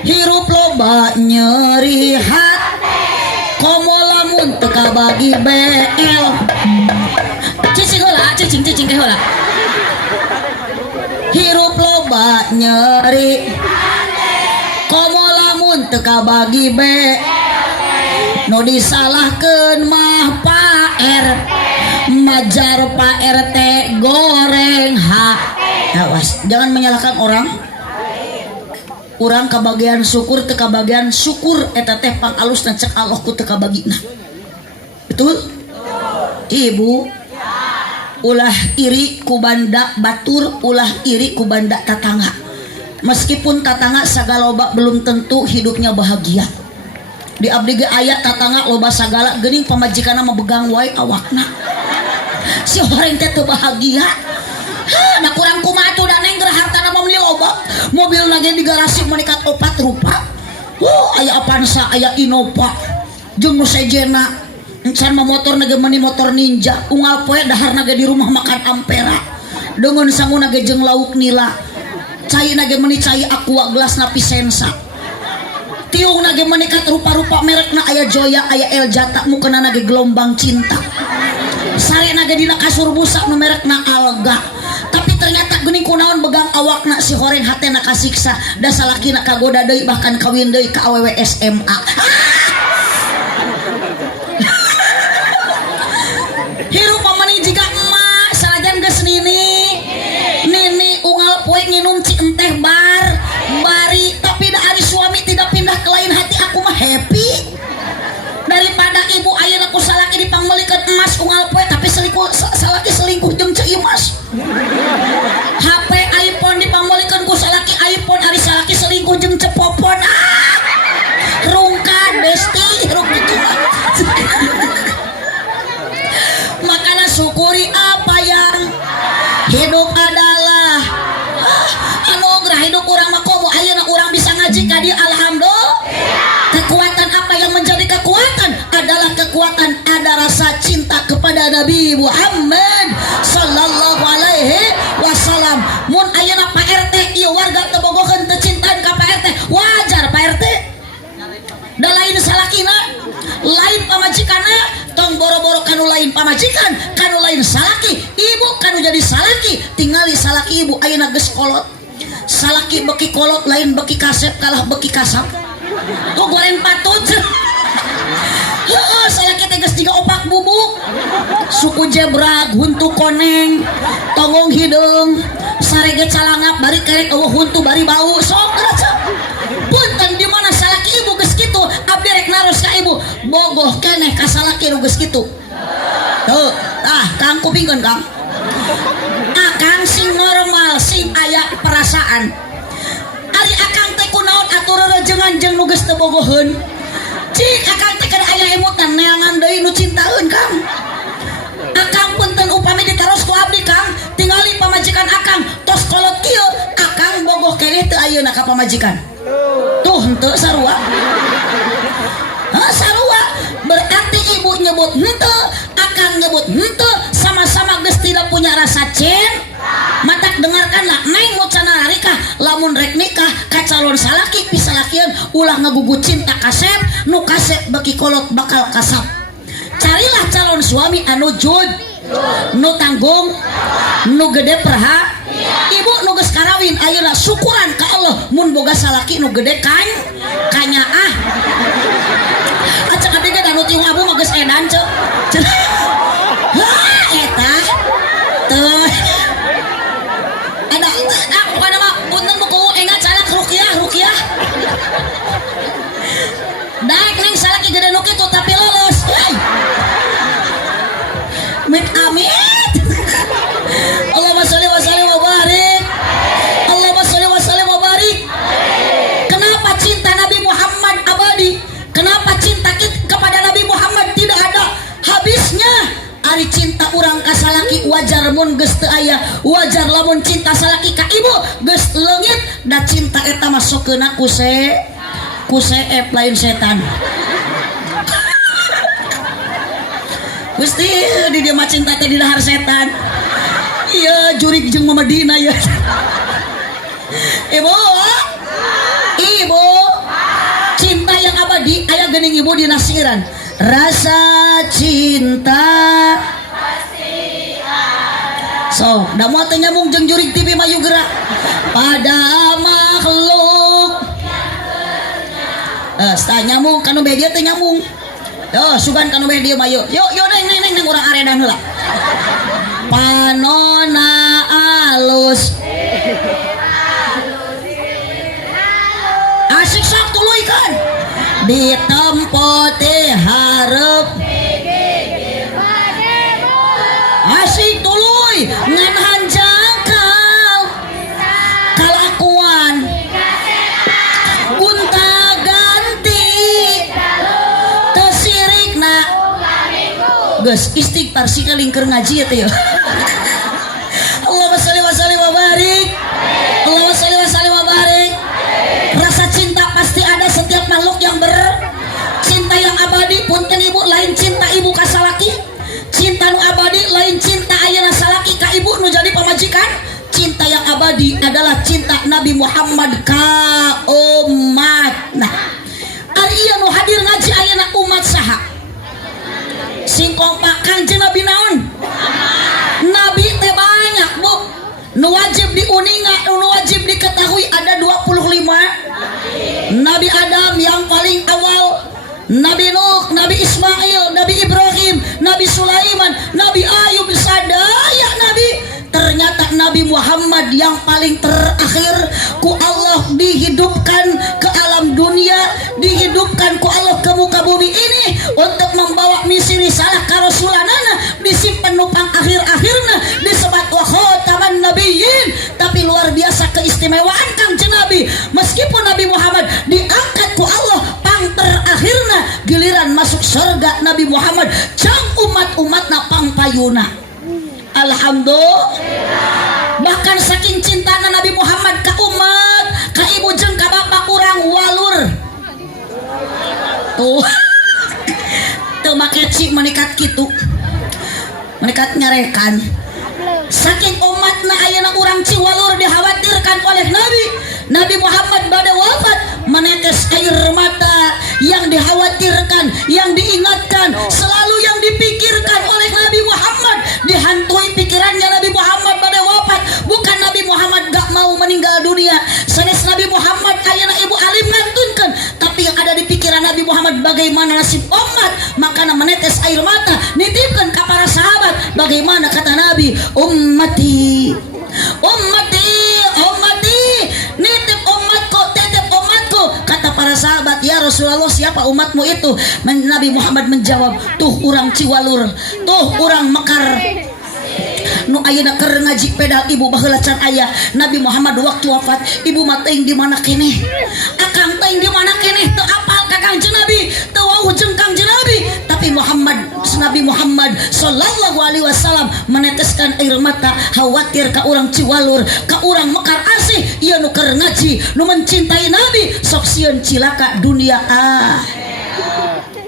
hirup loba nyeri hati komo lamun teka bagi BL cicing teh heula hirup loba nyeri komo lamun teka bagi BL no disalahkeun mah Pak R majar Pak RT goreng awas jangan menyalahkan orang urang kabagian syukur teu kabagian syukur eta teh pangalusna cek Allah ku teu kabagina betul ibu ulah iri ku banda batur ulah iri ku banda tatangga meskipun tatangga sagaloba belum tentu hidupnya bahagia di abdi ge aya tatangga loba sagala geuning pamajikanna mah begang wae awakna si horeng teh teu bahagia nah kurang kumaha atuh da neng geura hartana mah meuli loba mobil lagi di garasi menikat 4 rupa aya Avanza aya Innova jeung nu sejena encan mah motor nage meuni motor Ninja unggal poe dahar nage di rumah makan Ampera dengan sangu nage jeung lauk nila cai nage meuni cai aqua gelas na Pisensa tiung nage menikat rupa-rupa merekna aya Joya aya Eljata mukena nage gelombang cinta sare nage dina kasur busa nu merekna Alga tapi ternyata geuning kunaon begang awakna si horeng hatena kasiksa da salakina kagoda deui bahkan kawin deui ka awewe SMA hirup pamani jiga emak salajan geus nini unggal poe nginum ci enteh bari tapi da ari suami tidak pindah ke lain hati aku mah happy daripada ibu ayeuna ku salaki dipangmelikeun emas unggal poe tapi salaki selingkuh jeung Ceu Imas HP iPhone dipangmelikeun ku salaki iPhone ari salaki selingkuh jeung cepopon Nabi Muhammad sallallahu alaihi wasallam. Mun ayeuna Pak RT ieu warga teu bogoheun teu cintaan ka Pak RT, wajar Pak RT. Da lain salakina, lain pamajikanna, tong boro-boro kanu lain pamajikan, kanu lain salaki, ibu kanu jadi salaki, tingali salaki ibu ayeuna geus kolot. Salaki beki kolot lain beki kasep kalah beki kasap. Tuh goreng patut. Heeh, salaki teh geus jiga opak bubuk. Suku jebrag, huntu koneng, tongong hideung, sarege calangap bari kerek eueuh huntu bari bau sok raca. Punten di mana salaki ibu geus kitu, abdi rek naros ka ibu, bogoh keneh ka salaki nu geus kitu. Tuh, Kang kupingkeun Kang. Akang sing normal, sing aya perasaan. Ari akang teh kunaon atuh rerejengan jeung nu geus teu bogoheun. Cik akang teh kada aya emutan neangan deui nu cintaeun Kang. Akang punten upami ditaros ku abdi Kang, tingali pamajikan akang tos kolot kieu, akang bogoh keneh teu ayeuna ka pamajikan. Tuh henteu sarua. Sarua berarti ibu nyebut henteu, akang nyebut henteu, sama-sama geus tidak punya rasa cinta. Matak dengarkanlah neng mucana narikah lamun rek nikah ka calon salaki pisalakian ulah ngagugu cinta kasep, nu kasep beki kolot bakal kasap. Carilah calon suami anu jud, nu tanggung, nu gede perha. Ibu nu geus karawin ayeuna syukuran ka Allah mun boga salaki nu gede kanyaah. Acak abdi ge nu tiung abu mah geus edan ceuk. Lah eta teu ada bukan mah punten buku engat salah rukiah. Daek neng salaki gede nu kitu tapi lolos. Amit. Allahumma sholli wa sallim wa barik. Allahumma sholli wa sallim wa barik. Kenapa cinta Nabi Muhammad abadi? Kenapa cinta kepada Nabi Muhammad tidak ada habisnya? Ari cinta urang ka salaki wajar mun geus teu aya, wajar lamun cinta salaki ka ibu geus leungit, da cinta eta masukkeuna ku seep lain setan. Gusti di dia mah cinta teh di dahar setan. Iya jurig jeung Madinah ya. Ibu cinta yang abadi aya geuning ibu di nasiran. Rasa cinta pasti ada. So, da moal teh nyambung jeung jurig TV Mayu Gerak pada makhluk yang ternyata. Nyambung kanu media teh nyambung. Yo, sugan kanu media Mayu. Yo neng urang aredan heula. Panona alus. Asik sok tuluy-kan. Di tempat harap asik tuluy ngan hanjakal kalakuan gunta ganti tesirikna geus istighfar sikeling keur ngaji teh. Allahumma sholli wa sallim wa barik. Allahumma sholli wa sallim wa barik. Rasa cinta pasti ada setiap makhluk yang cinta yang abadi. Punten ibu lain cinta ibu ka salaki, cinta nu abadi lain cinta ayeuna salaki ka ibu nu jadi pamajikan. Cinta yang abadi adalah cinta Nabi Muhammad ka umat. Nah, ari ieu nu hadir ngaji ayeuna umat saha? Sing kompak Kanjeng Nabi naon? Nabi teh banyak, Bu. Nu wajib diuninga, nu wajib diketahui ada 25. Nabi Adam yang paling awal, Nabi Nuh, Nabi Ismail, Nabi Ibrahim, Nabi Sulaiman, Nabi Ayub, sadaya Nabi. Ternyata Nabi Muhammad yang paling terakhir ku Allah dihidupkan ke alam dunia, dihidupkan ku Allah ke muka bumi ini untuk membawa misi risalah karasulanana, disimpan nupang akhir-akhirna, disebat wa khataman nabiyyin. Tapi luar biasa keistimewaan Kangjeng Nabi, meskipun Nabi Muhammad diangkat ku Allah pang terakhirna, giliran masuk surga Nabi Muhammad jang umat-umatna pang payuna. Alhamdulillah. Bahkan saking cintana Nabi Muhammad ka umat, ka ibu jeung ka bapak urang walur. Tuh. Teu make cik menikat kitu. umat nyarekan saking umatna ayeuna urang Ciwalur dikhawatirkan oleh Nabi Muhammad bade wafat menetes air mata yang dikhawatirkan yang diingatkan selalu yang dipikirkan oleh Nabi Muhammad dihantui pikirannya Nabi Muhammad bade wafat bukan Nabi Muhammad gak mau meninggal dunia sanes Nabi Muhammad ayeuna ibu alim ngantunkeun tapi yang ada di pikiran Nabi Muhammad bagaimana nasib umat makana menetes air mata nitipkeun ka para sahabat bagaimana kata Nabi ummati nitip umatku kata para sahabat ya Rasulullah siapa umatmu itu Nabi Muhammad menjawab tuh urang Ciwalur tuh urang Mekar nu ayeuna keur ngaji pedal ibu baheula can aya Nabi Muhammad waktu wafat ibu mah teuing di mana keneh akang teuing di mana keneh teu apal ka Kangjeng Nabi teu wauh jeung Kangjeng Nabi tapi Nabi Muhammad sallallahu alaihi wasallam meneteskan air mata khawatir ka urang Ciwalur ka urang Mekar asih ieu nu keur ngaji nu mencintai Nabi sok sieun cilaka dunia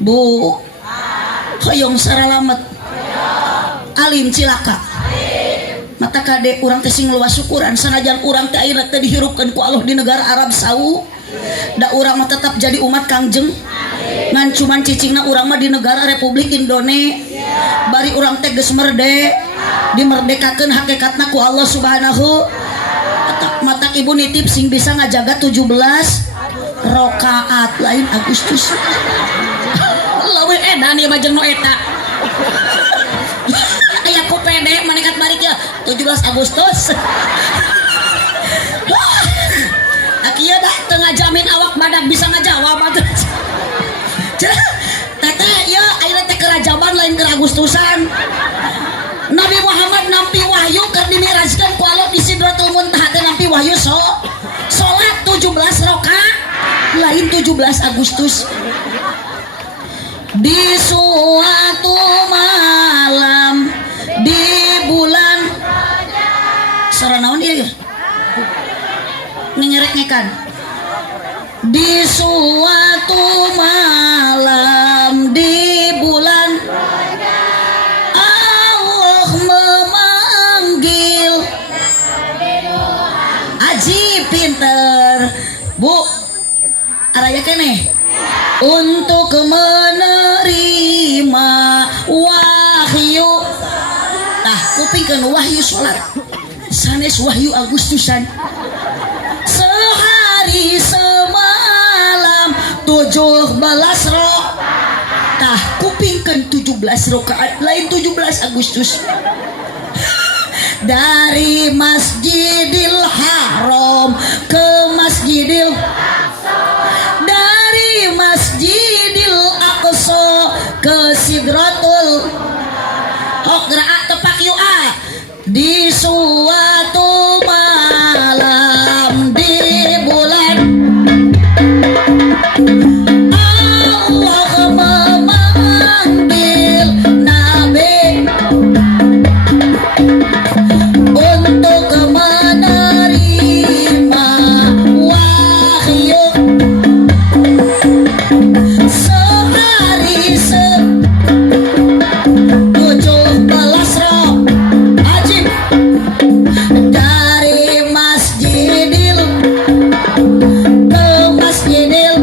Bu hoyong saralamet alim cilaka mata kade urang teh sing luas syukuran sanajan urang teh ayeuna teh dihirupkeun ku Allah di negara Arab Saudi da urang mah tetap jadi umat Kangjeng ngan cuman cicingna urang mah di negara Republik Indonesia bari urang teh geus dimerdekakeun hakikatna ku Allah Subhanahu mata ibu nitip sing bisa ngajaga 17 rakaat lain Agustus leuwih edan ieu mah jeung nu eta aya ku pede manekat bari kieu 17 Agustus akieu dah teu ngajamin awak badak bisa ngajawab atuh teteh ieu ayeuna teh kerajaban lain keur Agustusan Nabi Muhammad nampi wahyu keur dimirajkeun ku Allah di Sidratul Muntaha teh nampi wahyu salat 17 rakaat lain 17 Agustus di suatu malam di bulan saranaon ieu ngerek-ngekan di suatu malam di bulan Allah memanggil aji pinter Bu araya keneh untuk menerima wahyu tah kupingkeun wahyu salat sanes wahyu Agustusan sehari semalam 17 rakaat tah kupingkeun 17 rakaat lain 17 Agustus dari Masjidil Haram ke Masjidil dari Masjidil Aqsa ke Sidratul Qiraat tepak yuk di suatu malam di bulan Allah memanggil Nabi untuk menerima wahyu sehari 17 ajib dari Masjidil ke Masjidil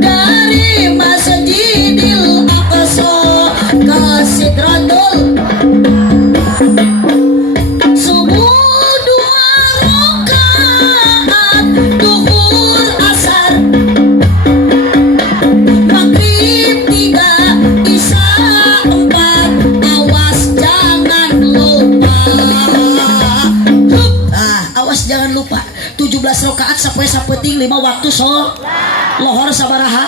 dari Masjidil Aqsa ke Sidratul subuh 2 rakaat duhur asar maghrib 3 isya 4 awas jangan lupa awas jangan lupa 17 rakaat sapoe sapeting 5 waktu lohor sabaraha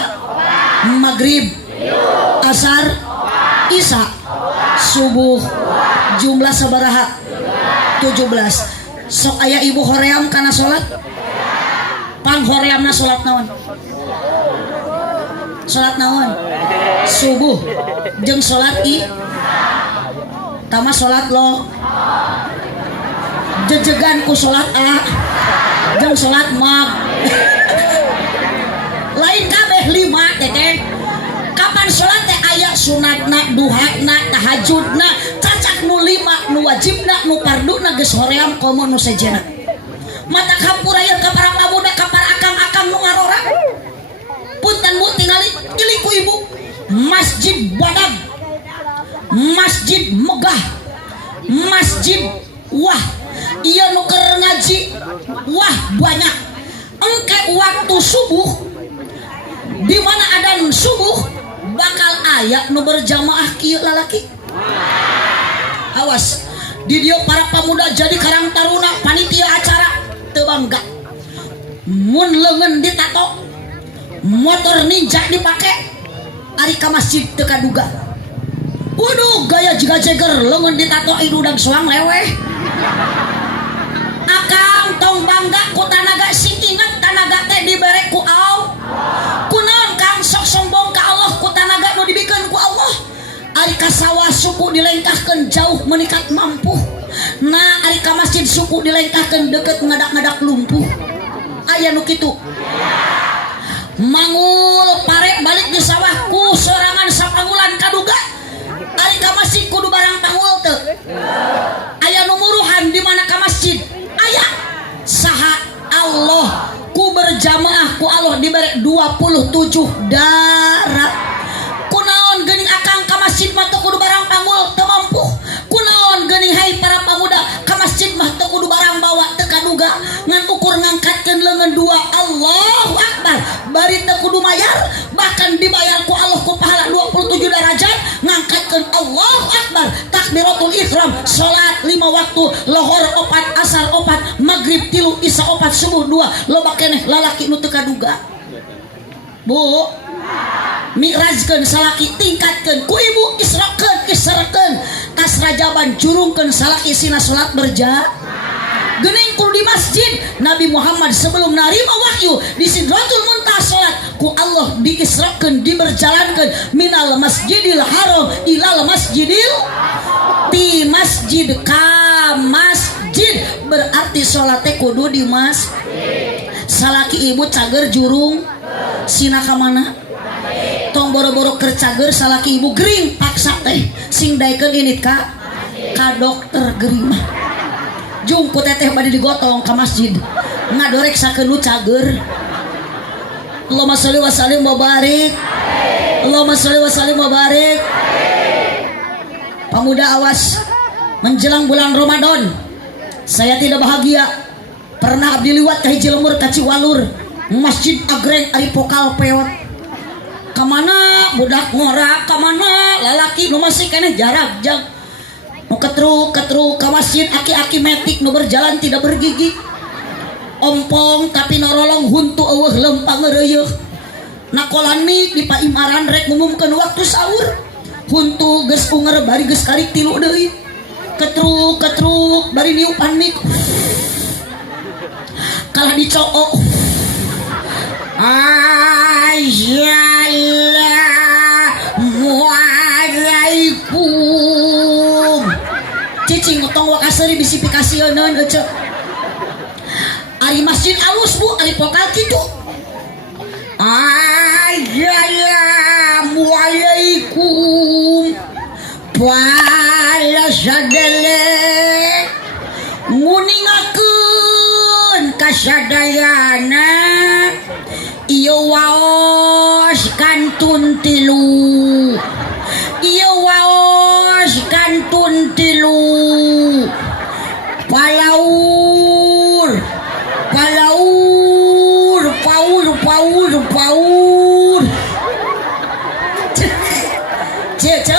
maghrib asar isya subuh jumlah sabaraha 17 sok aya ibu hoream kana salat pang horeamna salat naon subuh jeung salat tama salat lo jejegan ku salat jeung salat mag lain kabeh 5 teteh kapan salat teh aya sunatna duhana tahajudna cacak nu 5 nu wajibna nu farduna geus hoream komo nu sejena mata kampurayeun ka para pamuda ka para akang-akang nu ngarora punten mu tingali pilih ku ibu masjid badag masjid megah masjid wah iya nu keur ngaji wah banyak engke waktu subuh di mana adzan subuh bakal aya nu berjamaah kieu lalaki awas di dieu para pemuda jadi karang taruna panitia acara teu bangga mun leungeun ditato motor ninja dipake ari ka masjid teu kaduga waduh gaya jiga jeger leungeun ditato idudang soang leweh akang tong bangga ku tanaga sing inget tanaga teh dibere ku Allah kunaon kang sok sombong ka Allah ku tanaga nu dibikeun ku Allah ari ka sawah suku dilengkahkeun jauh menikat mampu nah ari ka masjid suku dilengkahkeun deukeut ngadak-ngadak lumpuh aya nu kitu mangul pare balik di sawah ku sorangan sapangulan kaduga ari ka masjid kudu barang pangul teu aya nu muruhan di mana ka masjid aya saha Allah ku berjamaah ku Allah diberi 27 darat kunaon geuning akang ka masjid mah teu kudu barang pangul teu mampu kunaon geuning hai para pamuda ka masjid mah teu kudu barang bawa teu kaduga ngan ukur ngangkatkeun leungeun dua Allahu Akbar bari teu kudu mayar bahkan dibayar ku Allah ku pahala 27 derajat ngangkatkeun Allahu Akbar takbiratul ihram salat 5 waktu lohor 4 asar 4 maghrib 3 isya 4 subuh 2 loba keneh lalaki nu teu kaduga bu mi'rajkeun salaki tingkatkeun ku ibu isrokeun tas rajaban jurungkeun salaki sina salat geuning kudu di masjid Nabi Muhammad sebelum narima wahyu di Sidratul Muntaha salat ku Allah diisrokeun diberjalankeun minal masjidil haram ilal masjidil ti masjid ka masjid berarti salatnya kudu di masjid salaki ibu cager jurung sina ka mana tong boro-boro keur cager salaki ibu gering paksa teh sing daekeun init ka dokter gering mah jungku teteh bade digotong ka masjid ngadoreksakeun nu cager Allahumma sholli wa sallim wa barik Allahumma sholli wa sallim wa barik pemuda awas menjelang bulan Ramadan saya tidak bahagia pernah abdi liwat ka hiji lemur ka Ciwalur masjid agreng ari pokal peot kamana budak ngora kamana lalaki nu masih keneh jarak jang nu ketruk ka masjid aki-aki metik nu berjalan tidak bergigi ompong tapi norolong huntu eueuh lempang reueuh nakolani di paimaran rek ngumumkeun waktu sahur huntu geus unger bari geus karik 3 deui ketruk bari niupan mik kalah dicook Assalamualaikum cicing utang wakaseuri bisi pikasieun ece ari masjid alus bu ari pokal kitu Assalamualaikum para sadele nguningakeun kasadayana ieu waos kantun tilu palaur cece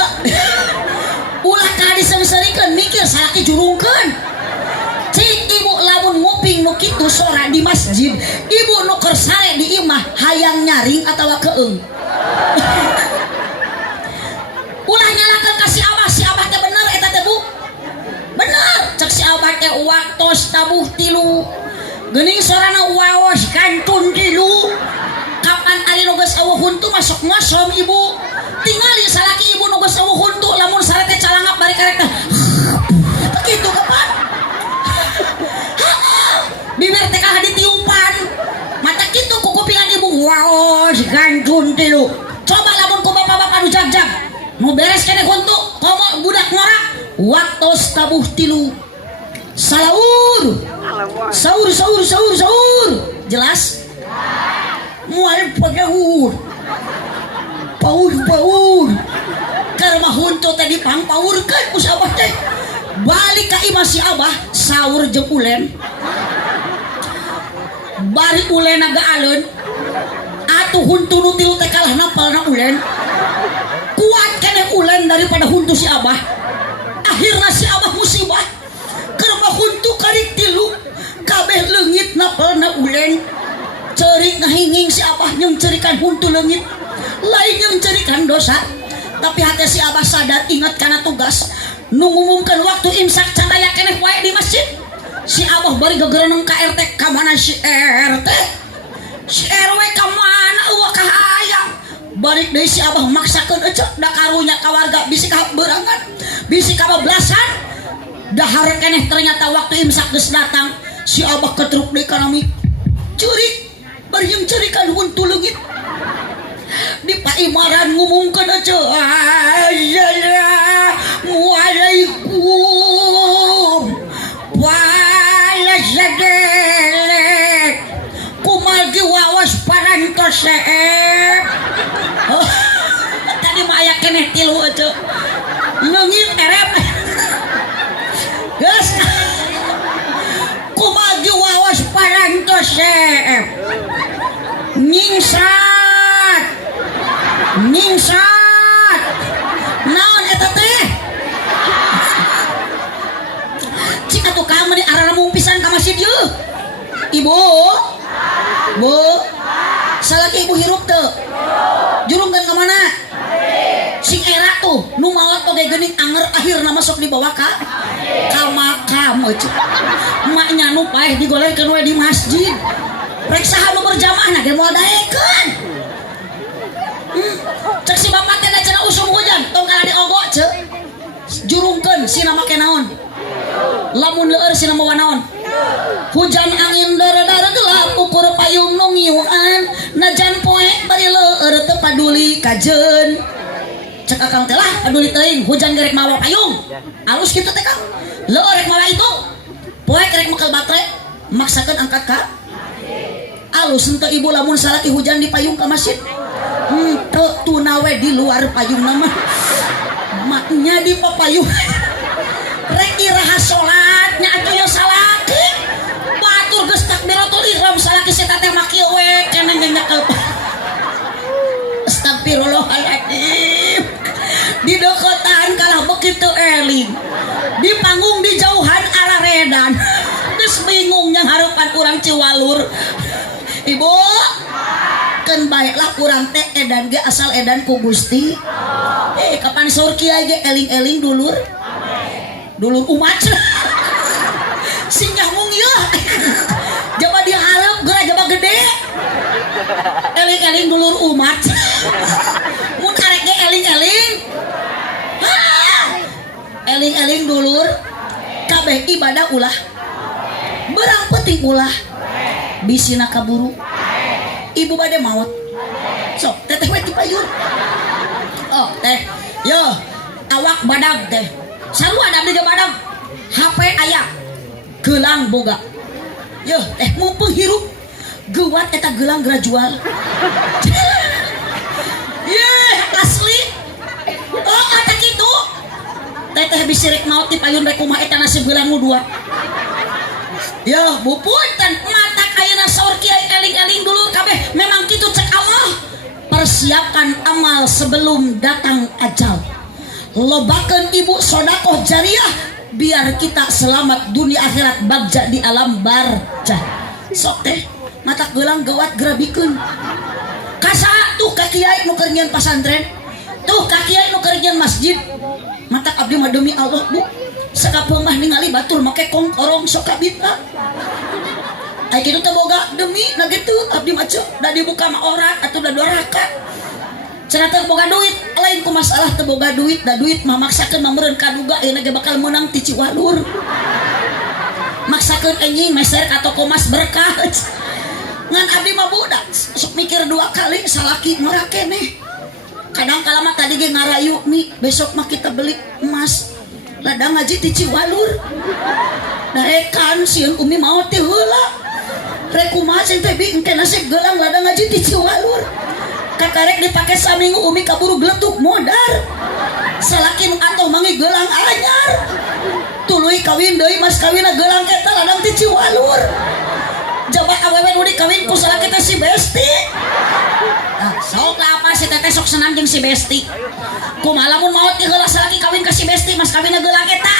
ulah ka disengsarikeun mikir salaki jurungkeun cik ibu lamun nguping nu kitu sora di masjid ibu nu keur sare di imah hayang nyaring atawa keung ulah nyalakeun ka si abah teh bener eta teh bu bener cek si abah teh waktos tabuh 3 geuning sorana waos kantun 3 kapan ari nu geus eueuh huntu masuk ngosom ibu tingali salaki ibu nu geus eueuh huntu lamun sare teh calangap bari karek teh kitu kapan bibir teh ka ditiupan mata kitu ku kupingan ibu waos kantun 3 coba lamun ku bapak-bapak nu jag-jag nu beres keneh huntu komo budak ngorak waktos tabuh tilu salaur sahur jelas mual pagaur paur karena huntu tadi paurkeun ku sabah teh balik ka imah si abah sahur jeung ulen bari ulen aga alun atuh huntu nu tilu teh kalah napalna ulen kuat keneh ulen daripada huntu si abah akhirna si abah musibah karena huntu karik tilu kabeh leungit napalna ulen ceurik ngahinging si abah jeung ceurikan huntu leungit lain yang cerikan dosa tapi hati si abah sadar ingat karena tugas nu ngumumkeun waktu imsak candaya keneh wae di masjid si abah bari gegereneng ka RT ka mana si RT si RW ka mana eueuh ka hayang balik deui si abah maksakeun eceuk da karunya ka warga bisi ka beurangan bisi ka bablasan dahar keneh ternyata waktu imsak geus datang si abah ketruk deui kana mi ceurik bari jeung ceurikan huntu leungit di paimaran ngumumkeun eceuk Assalamualaikum walasadelek kumalgi wawas parantos seep tadi mah aya keneh tilu eceuk leungit erep geus kumalgi wawas parantos seep ningsat naon eta teh cik atuh ka mah di arana mumpisan ka masjid yeuh ibu bu salaki ibu hirup teu jurungkeun ka mana sing era tuh nu maot oge geuning anger akhirna masuk di bawah ka makam eceuk maknya nu paeh digolerkeun we di masjid rek saha nu berjamaah na ge moal daekeun cek si bapak teh cenah usum hujan tong kana diogok ceuk jurungkeun sina make naon lamun leueur sina mawa naon hujan angin dara-dara gelap ukur payung nu ngiuan najan poe bari leueur teu paduli kajeun cek akang teh lah paduli teuing hujan gerek mawa payung alus kitu teh Kang leueur rek mawa itu poe kerek mekel baterai maksakeun angkat ka alus henteu ibu lamun salaki hujan di payung ka masjid teu nawe di luar payung nama maknya di papayung rek iraha salatnya atuh yo salaki batur geus takbiratul ihram salaki eta teh mah kieu we keneh nyakel astagfirullahaladzim di deukeutan kalah begitu eling di panggung di jauhan araredan geus bingung yang harapan urang Ciwalur ibu kan baiklah kurang teh edan ge asal edan ku Gusti kapan saur kiai ge eling-eling dulur umat singgah mung yeuh jaba dia hareup geura jaba gede eling-eling dulur umat mun arek ge eling-eling eling-eling dulur kabeh ibadah ulah beurang penting ulah bisina kaburu ibu bade maot sok teteh we ti payun oh teh yo awak badag teh sarua abdi ge badag HP aya geulang boga yo mumpung hirup geuwat eta geulang geura jual yeh asli oh kata kitu teteh bisi rek maot ti payun rek kumaha eta nasib geulang nu dua yo bupunten mata ayeuna saur kiai eling-eling dulu kabeh memang kitu cek Allah persiapkan amal sebelum datang ajal lobakeun ibu sedekah jariah biar kita selamat dunia akhirat bagja di alam barja sok teh mata geulang gawat gerabikeun kasa tuh ka kiai nu keur nyieun pasantren tuh ka kiai nu keur nyieun masjid mata abdi mah demi Allah bu sakapeung mah ningali batur make kongkorong sok kabita ai kitu teh boga demi na kitu abdi mah ceuk da dibuka mah orang atuh da doraka cenah teh boga duit lain ku masalah teh boga duit da duit mah maksakeun mah meureun kaduga ayeuna ge bakal menang ti Ciwalur maksakeun anjing meser ka toko mas berkah ngan abdi mah budak sok mikir dua kali salaki murah keneh kadang kala mah tadi ge ngarayu Mi besok mah kita beli emas ladang ngaji ti Ciwalur daekan sieun Umi mau teh heula rek kumaha cenah teh bi engke nasi gelang ladang ngaji ti Ciwalur kakarek dipake saminggu Umi kaburu geletuk modar salaki nu atoh mangi gelang anyar tuluy kawin deui mas kawinna gelang eta ladang ti Ciwalur jaba awewe nu dikawin ku salaki teh si Besti. Nah, sok apa si teteh sok senang jeung si Besti. Kumaha lamun maot ieu heula salaki kawin ka si Besti mas kawinna gelang eta.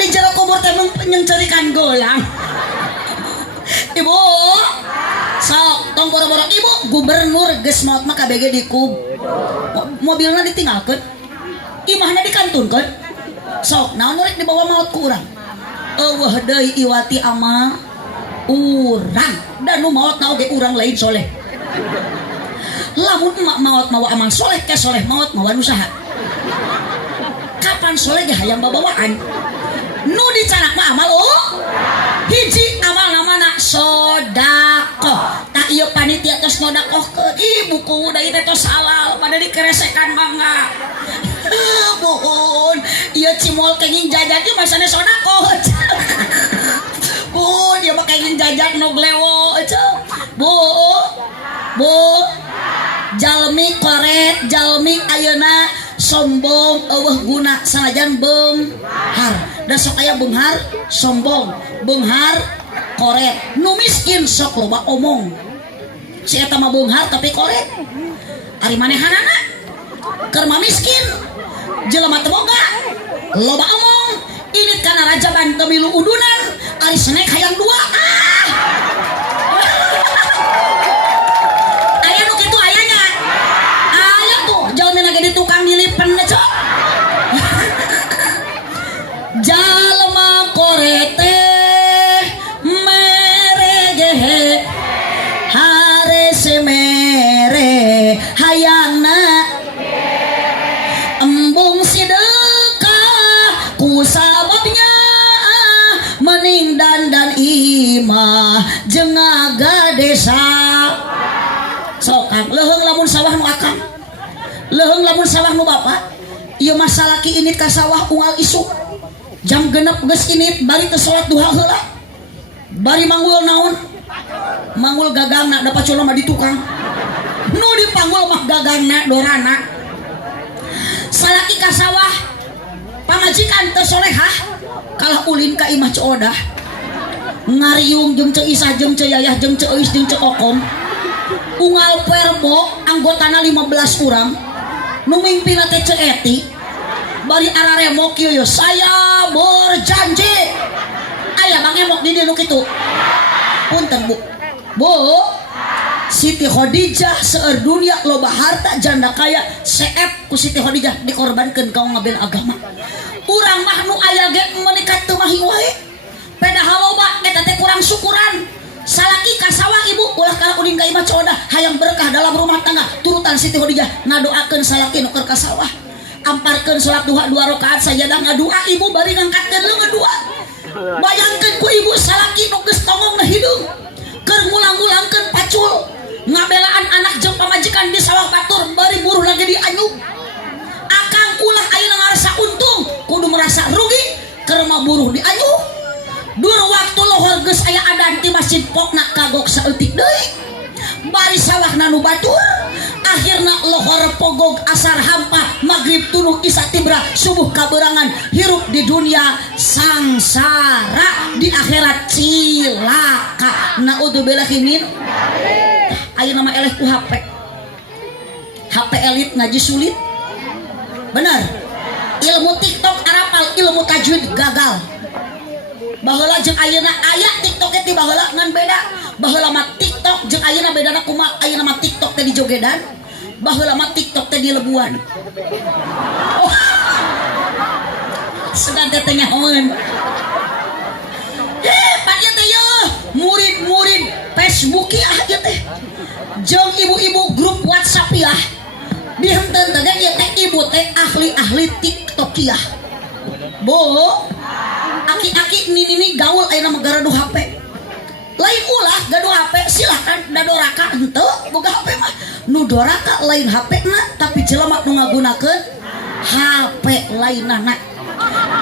Di jero kubur teh nyengcerikan gelang. Ibu, sok tong boro-boro ibu gubernur geus maot mah KBG dikub. Mobilna ditinggalkeun. Imahna dikantunkeun. Sok naon rek dibawa maot ku urang. Eueuh deui iwati ama urang dan nu maot na oge urang lain soleh. Lamun emak maot mawa amal soleh ke soleh maot mawa nu saha? Kapan soleh ge hayang babawaan? Nu dicanak mah amal hiji amal namana sodaqah. Tak ieu panitia tos ngodaqohkeun ibu ku deui teh tos halal pada dikeresekan mangga. Buhun, ieu cimol kenging jajan ieu masane sodaqah. Bu, dia mah kenging jajan nu glewo Bu, jalmi koret, jalmi ayeuna sombong eueuh guna sanajan beunghar. Da sok aya beunghar sombong, beunghar koret. Nu miskin sok loba omong. Si eta mah beunghar tapi koret. Ari manehanana keur mah miskin. Jelema teu boga, loba omong. Ini kana rajaban temilu udunan, ari senek hayang dua. Aya nu kitu ayanya. Aya tuh jalmi lagi di tukang dilipen cok. Jalma korete merege hare semere hayangna embung sidekah ku sababnya mening dan imah jeung ngaga desa. Sok Kang leuheung lamun sawah nu akang leuheung lamun sawah nu bapak ieu mah salaki init ka sawah unggal isuk jam 6 geus init bari teu salat duha heula bari manggul naon manggul gagangna da pacola mah di tukang nu dipanggul mah gagangna dorana salaki ka sawah pamajikan teu solehah kalah ulin ka imah Ciodah ngariung jeung Ceu Isah jeung Ceu Yayah jeung Ceu Eis jeung Ceu Kokom unggal perbo anggotana 15 urang nu mimpina teh Ceu Eti bari araremok ieu saya berjanji aya Bang Emok di dieu nu kitu punten Bu Siti Khadijah seueur dunia loba harta janda kaya seep ku Siti Khadijah dikorbankeun ka ngabel agama urang mah nu aya ge meunikat teu mahing wae padahal loba eta teh kurang syukuran salaki ka sawah ibu ulah kala udin ka imah Ciodah hayang berkah dalam rumah tangga turutan Siti Khadijah ngadoakeun salaki nu keur ka sawah amparkeun salat duha 2 rakaat sajadah ngadua ibu bari ngangkatkeun leungeun dua bayangkeun ku ibu salaki nu geus tongongna hidung keur ngulang-ngulangkeun pacul ngabelaan anak jeung pamajikan di sawah batur bari buruh lagi dianyug akang ulah ayeuna ngarasa untung kudu merasa rugi keur mah buruh dianyug dur waktu lohor geus aya adan ti masjid pokna kagok saeutik deui bari sawahna nu batur akhirna lohor pogog asar hampa magrib tuluh isya tibra subuh kaberangan hirup di dunia sangsara di akhirat cilaka naudzubillah min ayeuna mah eleh ku HP elit ngaji sulit bener ilmu TikTok arapal ilmu tajwid gagal baheula jeung ayeuna aya TikTok teh baheula ngan beda baheula mah TikTok jeung ayeuna bedana kumaha ayeuna mah TikTok teh di jogedan baheula mah TikTok teh di lebuan segan teh nyahoeun panya teh yeuh murid-murid Facebookiah ieu teh jeung ibu-ibu grup WhatsAppiah dihenteu teh ieu teh ibu teh ahli-ahli TikTokiah Bu aki-aki nini gaul ayeuna mah gaduh HP lain ulah gaduh HP silahkan dadoraka henteu boga HP mah nu doraka lain HP na tapi jelema nu ngagunakeun HP lainana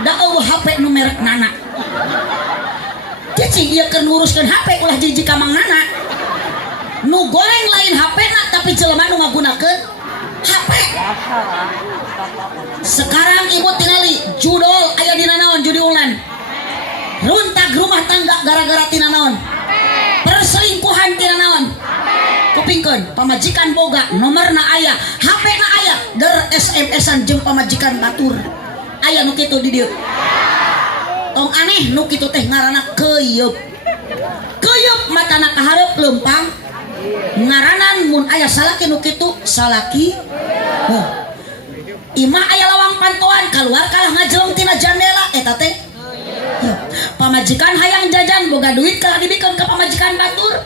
da eueuh HP nu merek nana cicing ieu keur nguruskeun HP ulah jiji ka mang nana nu goreng lain HP na tapi jelema nu ngagunakeun HP. Sekarang ibu tingali judul aya dina naon judi ulan runtag rumah tangga gara-gara tina naon perselingkuhan tina naon kupingkeun pamajikan boga nomorna aya HP na aya der SMS-an jeung pamajikan batur aya nu kitu di dieu tong aneh nu kitu teh ngaranna keuyeub keuyeub matana kahareup leumpang ngaranan mun aya salaki nu kitu salaki imah aya lawang pantoan keluar kalah ngajeleng tina jandela eta teh pamajikan hayang jajan boga duit kalah dibikeun ka pamajikan batur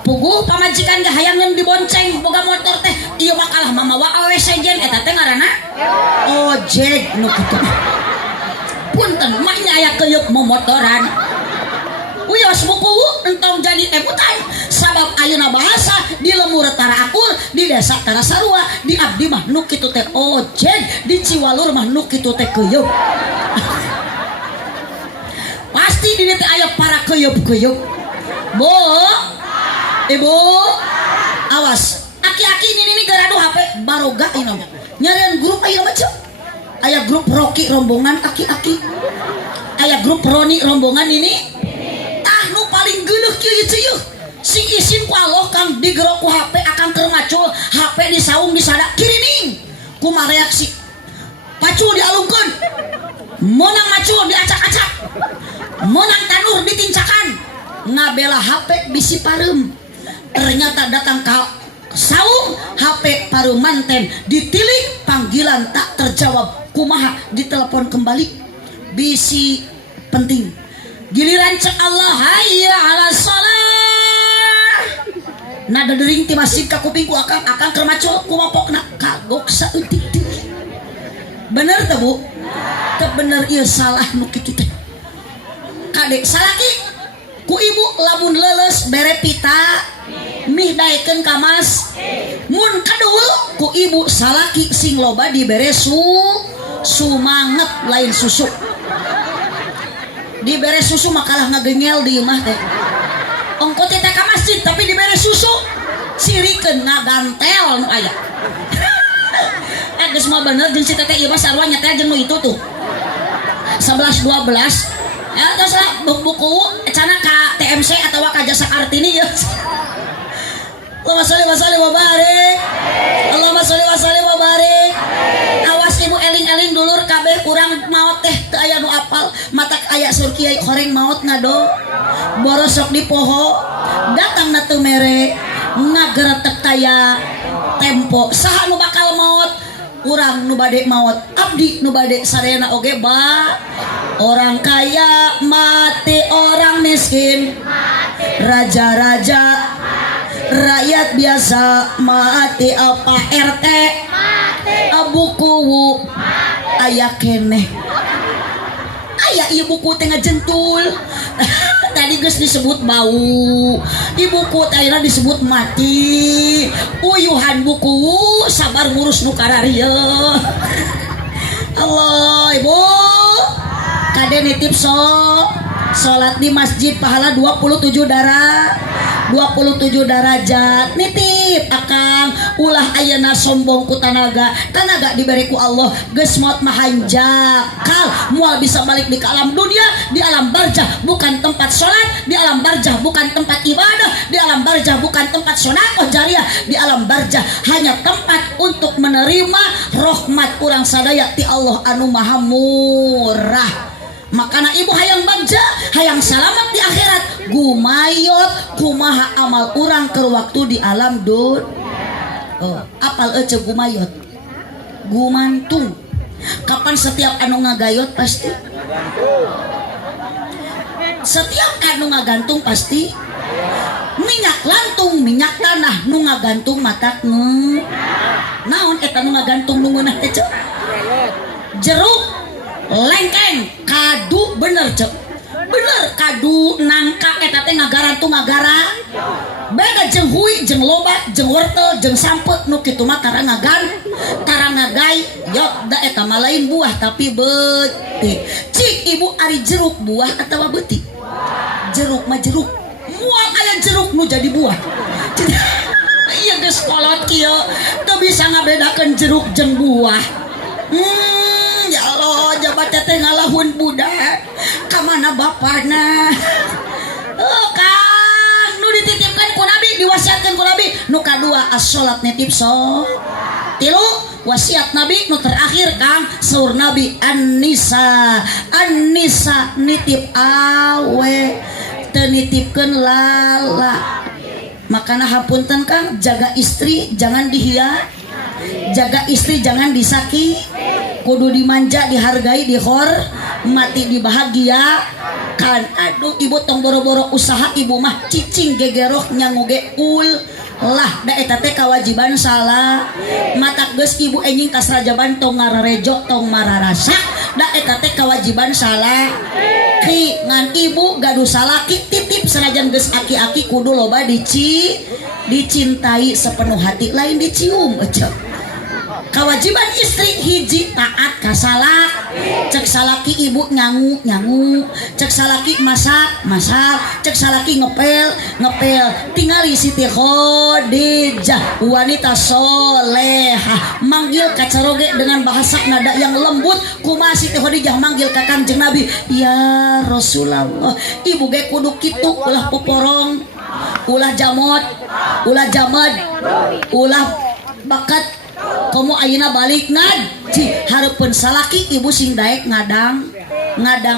puguh pamajikan ge hayang yang dibonceng boga motor teh ieu mah kalah mamawa awe sejen eta teh ngaranna ojek nu kitu punten mah nya aya keuyeub momotoran uyos buku entong jadi ebutan sabab ayeuna bahasa di lemur tara akul di desa tara sarua di abdi mah nu kitu teh ojek di Ciwalur mah nu kitu teh keuyeub pasti di dieu teh aya para keuyeub-keuyeub bu ibu awas aki-aki ini garadu HP baroga ieu mah nyarian grup aya macam aya grup Rocky rombongan aki-aki aya grup Roni rombongan ini nu paling geuleuh kieu ieu si isin ku Allah kang digerok ku HP akang keur macul HP disaung disada kirining kumaha reaksi pacul dialungkeun monang macul diacak-acak monang tanur ditincakan ngabela HP bisi pareum ternyata datang ka saung HP pareum manten ditilik panggilan tak terjawab kumaha ditelepon kembali bisi penting giliran cek Allah hayya ala shalah nada dering ti masjid ka kupingku akang keur macul kumapokna kagok saeutik bener teh bu teu bener ieu salah nu kitu teh kadek salaki ku ibu lamun leuleus bere pita mih daekeun ka mas mun kaduul ku ibu salaki sing loba dibere sumanget lain susu dibere susu makalah ngagengel di imah teh ongko teh ka masjid tapi dibere susu sirikeun ngagantel nu aya geus mah bener jeung si teteh ieu mah sarua nyetel jeung nu itu tuh 11 12 ya terus lah buku cenah ka TMC atawa ka Jasa Kartini ya Allahumma sholli wa sallim wa barik Allahumma sholli wa sallim wa barik awas ibu eling-eling dulur kabeh urang maot teh teu aya nu apal matak aya sur kiai horeng maot ngado borosok di poho datangna teu mere ngageretek kaya tempo saha nu bakal maot urang nu bade maot abdi nu bade sarena oge ba orang kaya mati orang miskin raja-raja rakyat biasa mati apa RT abu kuwu aya keneh aya ieu buku teh ngajentul tadi geus disebut bau ibuku teh ayeuna disebut mati uyuhan buku sabar ngurus nu kararieu Allah ibu kade nitip salat di masjid pahala 27 derajat nitip akang ulah ayeuna sombong ku tanaga diberi ku Allah geus maot mahanjakal moal bisa balik di alam dunia di alam barzah bukan tempat salat di alam barzah bukan tempat ibadah di alam barzah bukan tempat sedekah jariah di alam barzah hanya tempat untuk menerima rahmat urang sadaya ti Allah anu maha murah. Makana ibu hayang bagja hayang selamat di akhirat gumayot kumaha amal urang keur waktu di alam apal ece gumayot gumantung kapan setiap anu ngagayot pasti setiap anu ngagantung pasti minyak lantung minyak tanah nu ngagantung matak naon eta nu ngagantung nu meunah teh jeruk lengkeng kadu bener cek bener kadu nangka eta teh ngagarantung ngagara jeung hui jeung loba jeung wortel jeung sampet nu kitu mah karangagan karangagai yo da eta mah lain buah tapi beuti cik ibu ari jeruk buah atawa beuti jeruk mah jeruk mual aya jeruk nu jadi buah iya geus kolot kieu teu bisa ngabedakeun jeruk jeung buah ya Allah jabat teh ngalahun budak ka mana bapana Kang nu dititipkeun ku Nabi diwasiatkeun ku Nabi nu kadua as-sholat nitip so tilu wasiat Nabi nu terakhir Kang saur Nabi an-nisa nitip awe teu nitipkeun lala makana hapunten Kang jaga istri jangan dihia jaga istri jangan disaki kudu dimanja dihargai dihormati dibahagia kan aduh ibu tong boro-boro usaha ibu mah cicing gegerok nyangoge lah da eta teh kewajiban salah matak geus ibu enjing kasrajaban tong ngararejo tong mararasa da eta teh kewajiban salah ki ngan ibu gaduh salaki titip sanajan geus aki-aki kudu loba dicintai sepenuh hati lain dicium aja kewajiban istri hiji taat ka salak cek salaki ibu nyangu cek salaki masak cek salaki ngepel tingali Siti Khadijah wanita solehah manggil kacaroge dengan bahasa nada yang lembut kumaha Siti Khadijah manggil ka Kanjeng Nabi ya Rasulullah ibu ge kudu kitu ulah poporong ulah jamad ulah bakat kamu ayeuna balik ngaji hareupeun salaki ibu sing daek ngadang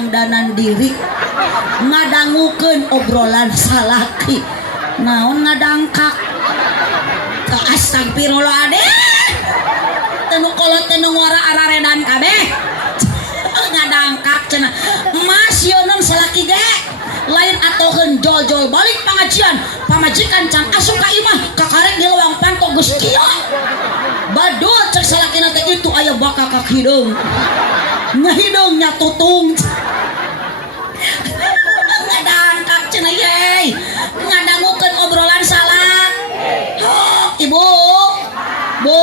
danan diri ngadangukeun obrolan salaki naon ngadangkak astagfirullahaladzim teu kolot teu ngora araredan kabeh ngadangkak cenah mas yeun salaki ge lain atokeun jol-jol balik pengajian pamajikan can asup ka imah kakarek di leuwang pangko geus kieu badul cek salakina teh itu aya baka ka hidung ngahidungnya tutung ngadangkak cenah ye ngadangukeun obrolan salak ibu bu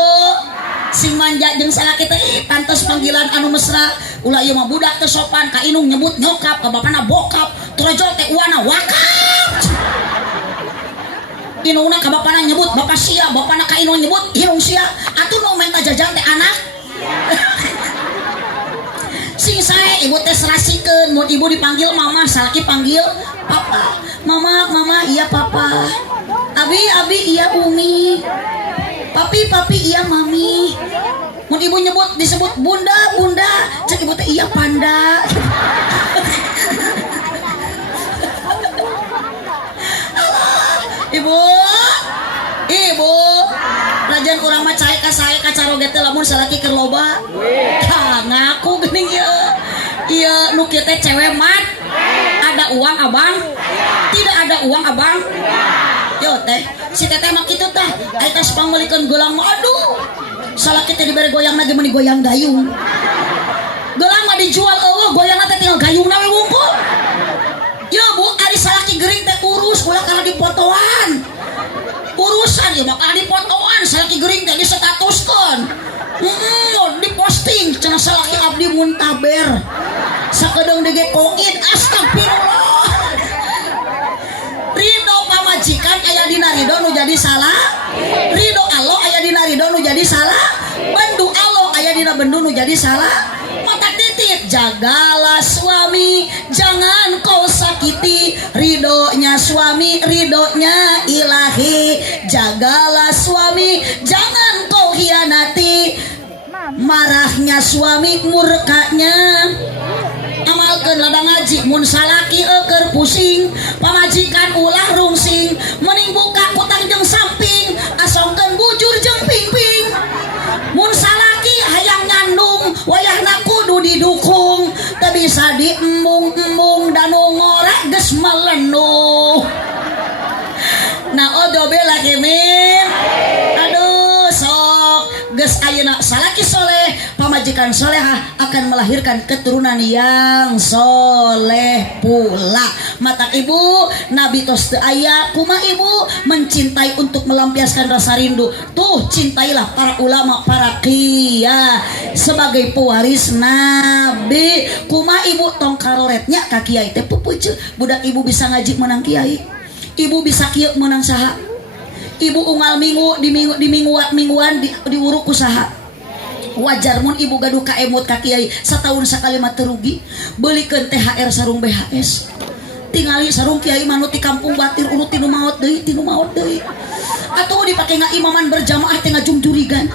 sing manja jeung salaki teh pantes panggilan anu mesra ulah ieu mah budak teu sopan ka inung nyebut nyokap ka bapana bokap turajol teh uwana wakap inungna ka bapana nyebut bapak sia bapana ka inung nyebut inung sia atuh nu menta jajang teh anak sing sae ibu teh serasikeun mun ibu dipanggil mama salaki panggil papa mama iya papa abi iya umi papi iya mami mun ibu disebut bunda cek ibu teh iya panda ibu lajan urang mah cae ka sae ka caroge teh lamun salaki keur loba ngaku geuning ieu nu kieu teh cewek mat ada uang abang tidak ada uang abang yo teh si teteh mah kitu teh aya tas pangulikeun gelang mah aduh salaki teh dibere goyang lagi meuni goyang gayung gelang mah dijual eueuh goyangna teh tinggal gayungna we wungkul yo bu ari salaki gering teh urus ulah kana dipotoan urusan ya bakal dipotoan salaki gering teh disetatuskeun diposting cenah salaki abdi muntaber sakedeung digekoin astagfirullah ridho pamajikan aya dina ridho nu jadi salah ridho Allah aya dina ridho nu jadi salah bendu Allah aya dina bendu nu jadi salah mata titik jagalah suami jangan kau sakiti ridhonya suami ridhonya ilahi jagalah suami jangan kau hianati marahnya suami murkanya amalkeun ladang ngaji mun salaki keur pusing pamajikan ulah rungsing mending buka kutang jeung samping asongkeun bujur jeung pingping mun salaki hayang nyandung wayahna kudu didukung teu bisa diembung-embung dan ngorek geus melenuh naudzubillah min aduh sok geus ayeuna salaki soleh majikan solehah akan melahirkan keturunan yang soleh pula. Mata ibu Nabi tos teu aya kumaha ibu mencintai untuk melampiaskan rasa rindu. Tuh cintailah para ulama, para kiai sebagai pewaris Nabi. Kumaha ibu tong karoletnya ka kiai teh pupuceun. Budak ibu bisa ngaji menang kiai, ibu bisa kieu menang saha, ibu unggal minggu di mingguan diuruk usaha. Wajar mun ibu gaduh ka emut ka kiai setahun sekali mah terugi beulikeun THR sarung BHS. Tingali sarung kiai manut di kampung batir urut tinu maot deui atuh dipake ngaimaman berjamaah teh ngajungjurigan.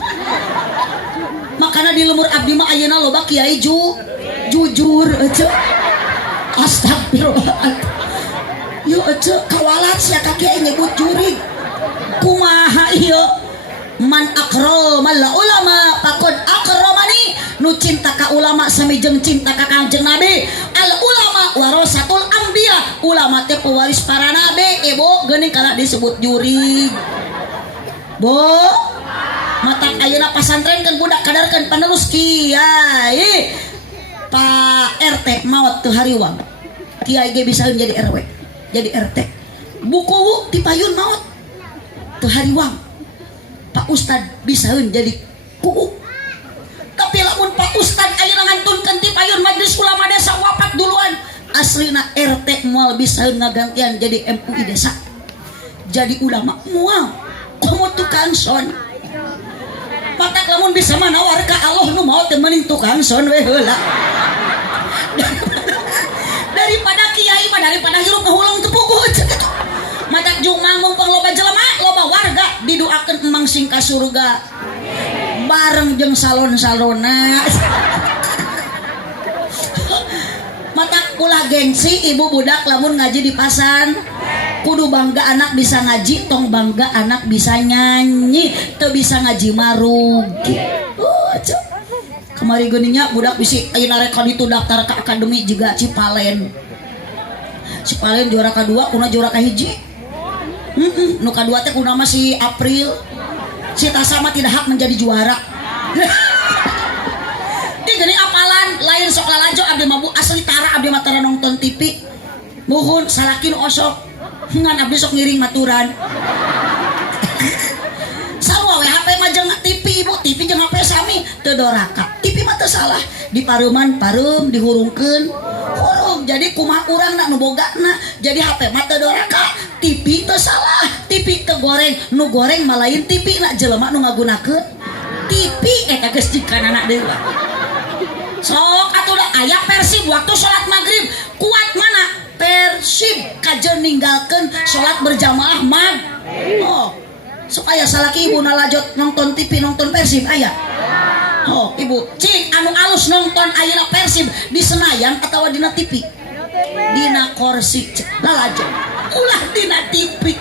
Makana di lemur abdi mah ayeuna loba kiai jujur aja. Astagfirullah. Yo aja kawalat sia ka kiai nyebut jurig. Kumaha ieu? Man akramal ulama faqad akramani. Nu cinta ka ulama sami jeung cinta ka Kangjeng Nabi. Al ulama warasatul anbiya. Ulama teh pewaris para nabi. Ibu geuning kana disebut jurig. Bu, matak ayeuna pasantren kan budak kadarkeun penerus kiai. Pak RT maot teu hariwang. Kiai ge bisa jadi RW, jadi RT. Buku ti payun maot teu hariwang. Pak Ustad bisa jadi kuku. Tapi lamun Pak Ustad ayeuna ngantunkeun ti payun majelis ulama desa wafat duluan, aslina RT moal bisa ngagantian jadi MUI desa, jadi ulama moal komo tukang son. Matak lamun bisa manawar ka Allah nu mau teu mending tukang son we heula. Daripada kiai mah daripada hirup ngehulung teu puguh cenah. Matak jung manggung pangloba jelema loba warga didoakeun emang sing ka surga bareng jeung salon-salona. Matak ulah gengsi ibu budak lamun ngaji di pasan kudu bangga anak bisa ngaji, tong bangga anak bisa nyanyi, teu bisa ngaji marugi. Kamari geuninya budak bisi ayeuna rek ditu daftar ka akademi juga Cipalen juara kedua kuna juara kahiji. Nu kadua teh kuna masih April. Si Tasama tidak hak menjadi juara. Di geuning apalan lain sok lalajo abdi mah asli tara abdi mah tara nonton TV. Muhun salakin osok ngan abdi sok ngiring maturan. Sarua we HP mah jeung TV ibu, TV jeung HP sami teu doraka. TV mah teu salah. Di pareuman pareum dihurungkeun. Hurung jadi kumaha urangna nu bogana jadi HP mah teu doraka. TV teu salah. TV teu goreng, nu goreng mah lain TV na jelema nu ngagunakeun TV eta geus jikanana deui. Sok atuh da aya Persib waktu salat maghrib kuat mana Persib kajeun ninggalkeun salat berjamaah oh supaya salaki ibu nalajot nonton TV nonton Persib aya. Oh ibu cing anu alus nonton ayeuna Persib di Senayan atawa dina TV dina kursi lalajo ulah dina TV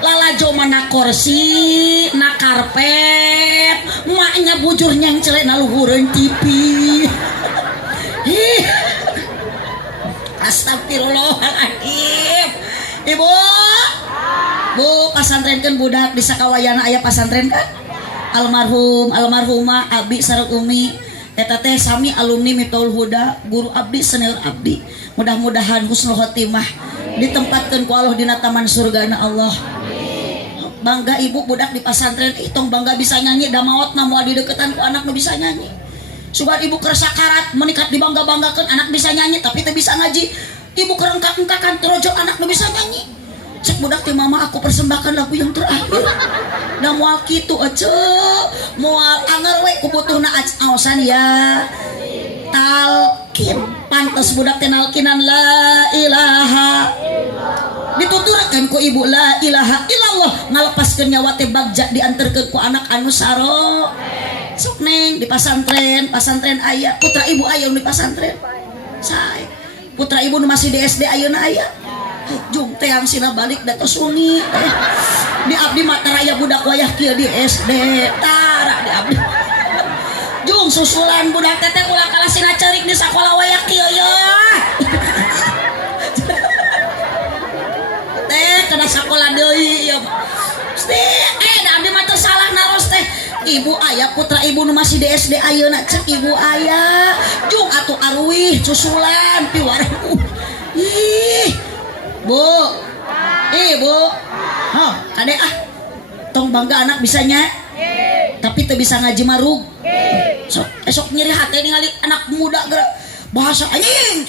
lalajo mana kursi na karpet maknya bujur nyengcele na luhureun TV. Astagfirullahaladzim. Ibu bu pasantrenkeun budak di sakawayana aya pasantren kan almarhumah Abi sareng Umi eta teh sami alumni Miftaul Huda guru abdi senior abdi. Mudah-mudahan husnul khotimah ditempatkeun ku Allah dina taman surgana Allah. Bangga ibu budak di pasantren itong bangga bisa nyanyi da maot na moal dideukeutan ku anak nu bisa nyanyi. Sugan ibu keur sakarat menikat dibangga-banggakeun anak bisa nyanyi tapi teu bisa ngaji. Ibu keur engkak-engkakan trojo anak nu bisa nyanyi. Cek budak ti mama aku persembahkan lagu yang terakhir. Da moal kitu ece moal anger we ku butuhna aosan ya. Talkin pantes budak teh nalkinan la ilaha dituturkeun ku ibu la ilaha illallah ngalepaskeun nyawa teh bagja dianterkeun ku anak anu saro. Sok neng di pasantren aya putra ibu aya di pasantren. Sae putra ibu nu masih di SD ayeuna aya. Jung teang sina balik da tos wengi di abdi mah taraya budak wayah kieu di SD tara di abdi. Jung susulan budak teh ulah kalah sina ceurik di sakola wayah kieu ya. Teh kana sakola deui ya. Da abdi mah teu salah naros teh Ibu ayah putra ibu nu masih di SD ayeuna cek ibu ayah jung atuh arwih susulan piwareng ih bu ibu oh kade ah tong bangga anak bisanya tapi teu bisa ngaji marug sok esok nyeri hati ningali anak muda gerak bahasa anjing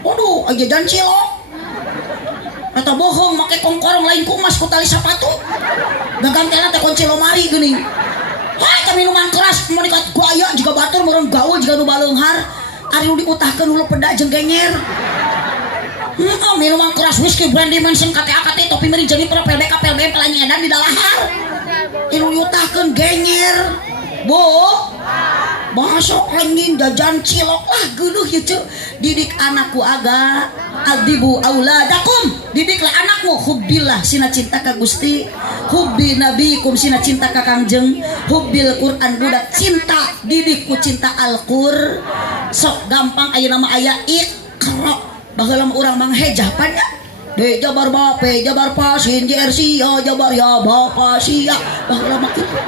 waduh aja janji lo atau bohong make kongkorong lain ku emas ku tali sepatu gagantena teh kunci lomari geuning hai ka minuman keras mun dikat ku aya jiga batur meureun gaul jiga nu baleunghar ari nu diutahkeun hulu peda jeung genyer minuman keras whisky brandy mention KTA topi meureun jadi pro PBK PLBM pelanyi edan di dalahar inu diutahkeun genyer bu bahasa anjing jajan cilok lah geuduh ieu cu didik anakku aga adibu auladakum didiklah anakmu hubbillah sina cinta ka Gusti hubbi nabikum sina cinta ka Kangjeng hubbil Quran budak cinta didikku cinta Al-Qur sok gampang ayeuna mah aya iqra baheula mah urang manghejah pada de jabar bape jabar pasin JRC ya jabar ya bapa sia baheula mah kitu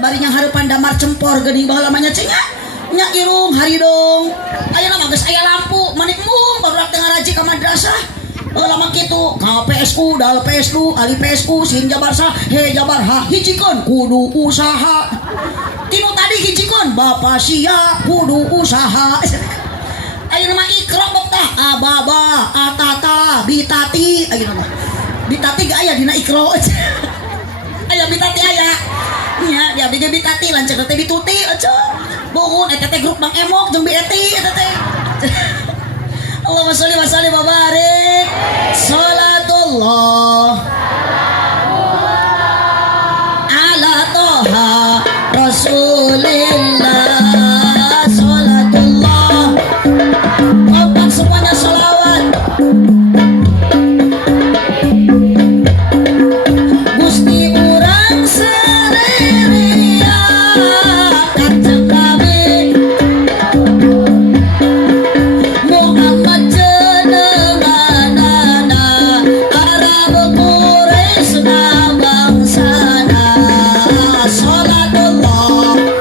barinya hareupan damar cempor geuning baheula mah nya nya irung hari dong ayeuna mah geus aya lampu manik mung barudak teu ngaraji ka madrasah baheula mah kitu KPSku dal PSku ali PSku sin jabar sah he jabar ha hijikeun kudu usaha tinu tadi hijikeun bapa sia kudu usaha ayeuna mah ikra betah ababa atata bitati ayeuna mah bitati ge aya dina ikra aya bitati aya nya dia bikin bitati lanceuk teh bituti aja bohong eta teh grup Bang Emok jeung BETI eta teh Allahumma sholli wa sallim wa barik salatullah ala toha rasulillah salatullah kompak semuanya sholawat Gusti urang Salatullah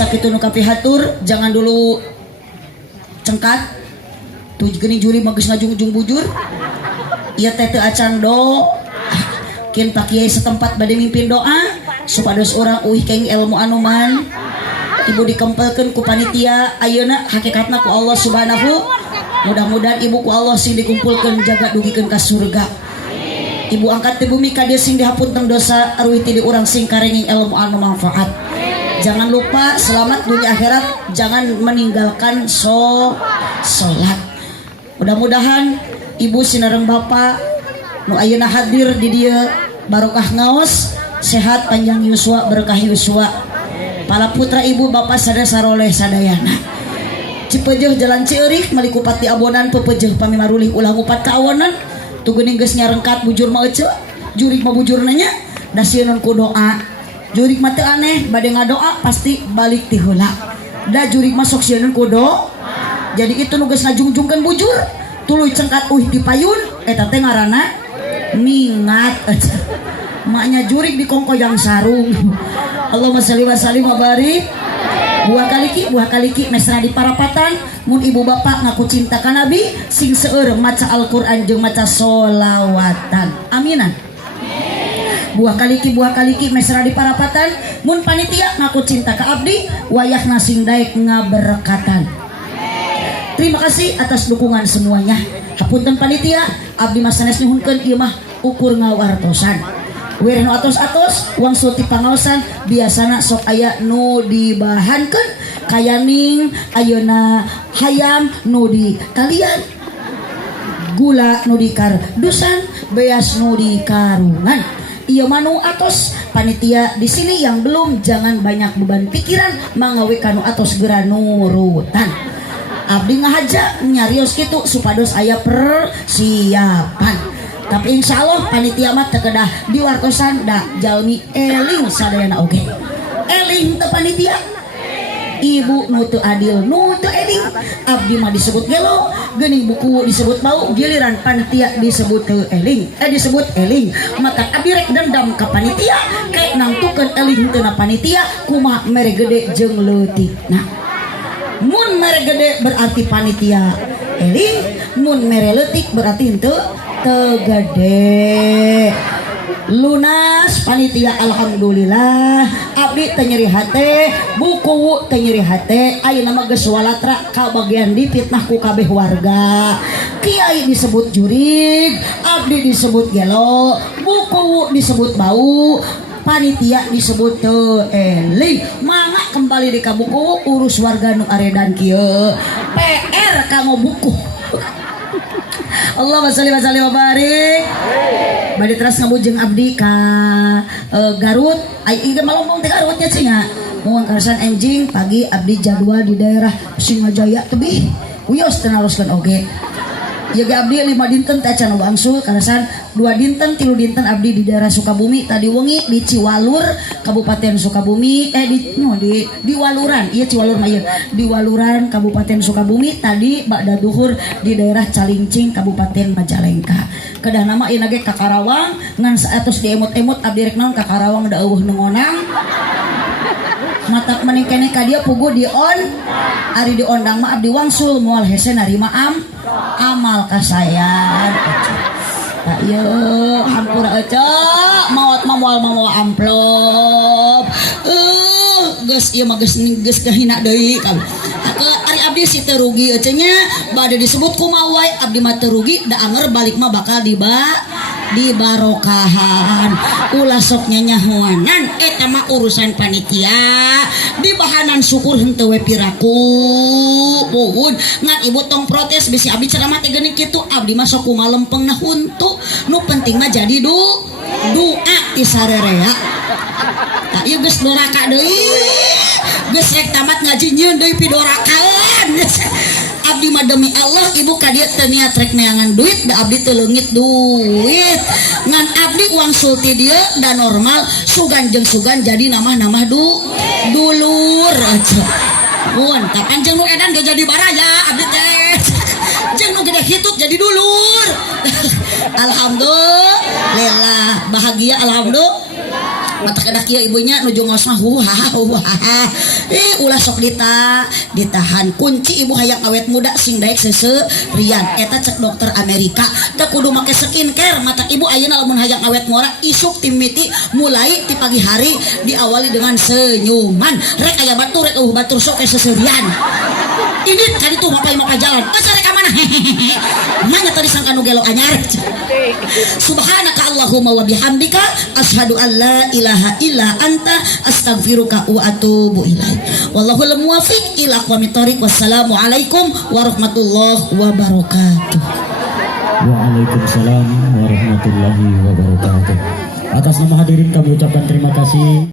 sakitu nu kapihatur jangan dulu cengkat tuh geuning juri mah geus ngajung-jung bujur ieu teh teu acan do kin pak kiai setempat bade mimpin doa supados urang uih keng ilmu anuman ibu dikempelkeun ku panitia ayeuna hakikatna ku Allah subhanahu mudah-mudahan ibu ku Allah sing dikumpulkeun jaga dugikeun ka surga ibu angkat ti bumi ka dieu sing dihapunten dosa aruih ti di urang sing karenging ilmu anu manfaat. Jangan lupa selamat dunia akhirat, jangan meninggalkan sholat. Mudah-mudahan ibu sinareng bapak nu ayeuna hadir di dieu barokah ngaos, sehat panjang yuswa berkah yuswa. Para putra ibu bapak sada saroleh sadayana. Cipeueuh jalan Cieurik meuli Pati Abonan pepeueuh pamimarulih ulah ngupat ka awonan. Tu geuning geus nyarengkat bujur mah ece, jurik mah bujurna nya da sieun ku doa. Jurik mah teu aneh bade ngadoa pasti balik ti heula. Da jurik mah sok sieun ku doa. Jadi itu nu geus ngajungjungkeun bujur, tuluy cengkat uih dipayun eta teh ngaranna mingat. Maknya jurik di kongkoyang sarung. Allahumma shalli wa sallim wa barik. Buah kaliki mesra di parapatan mun ibu bapak ngaku cinta ka nabi sing seueur maca Al-Qur'an jeung maca sholawatan. Aminan. Buah kaliki mesra di parapatan mun panitia ngaku cinta ka abdi wayahna sing daek ngaberkatan. Terima kasih atas dukungan semuanya. Hapunten panitia abdi mah sanes nyuhunkeun ieu mah ukur ngawartosan. Wir nu atos-atos uang sulti pangaosan biasana sok aya nu dibahankeun kayaning ayeuna hayam nu di kalian gula nu di kardusan beas nu di karungan. Ieu manu atos panitia di sini yang belum jangan banyak beban pikiran mangawe kanu atos geura nurutan. Abdi ngahaja nyarios kitu supados aya persiapan. Tapi insya Allah panitia mah teu kedah diwartosan da jalmi eling sadayana oge. Eling teu panitia. Ibu nu teu adil nu teu eling. Abdi mah disebut gelo, geuning buku disebut bau, giliran panitia disebut teu eling. Disebut eling. Mata abdi rek dendam ka panitia, kayak nangtukeun eling teu na panitia kumaha mere gede jeung leutikna. Mun mere gede berarti panitia eling, mun mere leutik berarti henteu tegede. Lunas panitia alhamdulillah abdi teu nyeri hate buku teu nyeri hate ayeuna mah geus walatra ka bagian dipitnah ku kabeh warga. Kiai disebut jurig, abdi disebut gelo, buku disebut bau, panitia disebut teu eling. Mangga kembali di ka buku urus warga nu aredan kieu PR kamu buku. Allahumma sholli wa sallim wa barik. Bade teras ngabujeng abdi ka Garut. Ai ieu malongong teh Garut nya cenah. Mun karasan enjing pagi abdi jadwal di daerah Singajaya tebih. Uyos teu naroskeun oge. Ieu ge abdi 5 dinten teh acan wangsul karasan 2 dinten 3 dinten abdi di daerah Sukabumi tadi wengi di Ciwalur Kabupaten Sukabumi di Waluran ieu Ciwalur mah ieu di Waluran Kabupaten Sukabumi tadi ba'da duhur di daerah Calincing Kabupaten Majalengka. Kedah nama ieu ge ka Karawang ngan saatos diemut-emut abdi rek naon ka Karawang da eueuh nengonang. Matak mending kene ka dia pugu di on ari di ondang mah abdi wangsul moal hese narima amal kasayan. Tak ieu hampura ecok maot mah moal amplop. Geus ieu mah geus kahina deui kan. Ari abdi si teu rugi ece nya bade disebut kumaha wae abdi mah teu rugi da anger balik mah bakal dibarokahan. Ulah sok nyanyahoanan eta mah urusan panitia. Di bahanan syukur henteu we piraku. Muhun ngan ibu tong protes bisi abdi ceramah teh geuning kitu abdi mah sok kumaha lempengna huntu. Nu penting mah jadi doa ti sarerea. Tah ieu geus doraka deui. Geus rek tamat ngaji nyieun deui pidorakaan. Abdi mah demi Allah ibu ka dieu teu niat rek neangan duit da abdi teu leungit duit. Ngan abdi uang sulti dieu da normal sugan jeung sugan jadi namah-namah dulur aja. Mun tapan jeung nu edan ge jadi baraya abdi teh. Jeung nu gede hitut jadi dulur. Alhamdulillah bahagia alhamdulillah. mata kedak kieu ibunya nuju ngosna ulah sok ditahan kunci ibu hayang awet muda sing daek seserian eta cek dokter Amerika teu kudu make skincare mata ibu ayeuna lamun hayang awet muda isuk timiti mulai di pagi hari diawali dengan senyuman rek aya batur rek batur sok seserian ini kan itu mapai maka jalan asa rek mana hehehe manya tadi sangka nu gelo anyar subhanaka allahumma wa bihamdika asyhadu an la ilaha illa anta astaghfiruka wa atubu ilaik wallahul muwaffiq ila aqwamit thoriq wassalamu alaikum warahmatullahi wabarakatuh. Waalaikumsalam warahmatullahi wabarakatuh. Atas nama hadirin kami ucapkan terima kasih.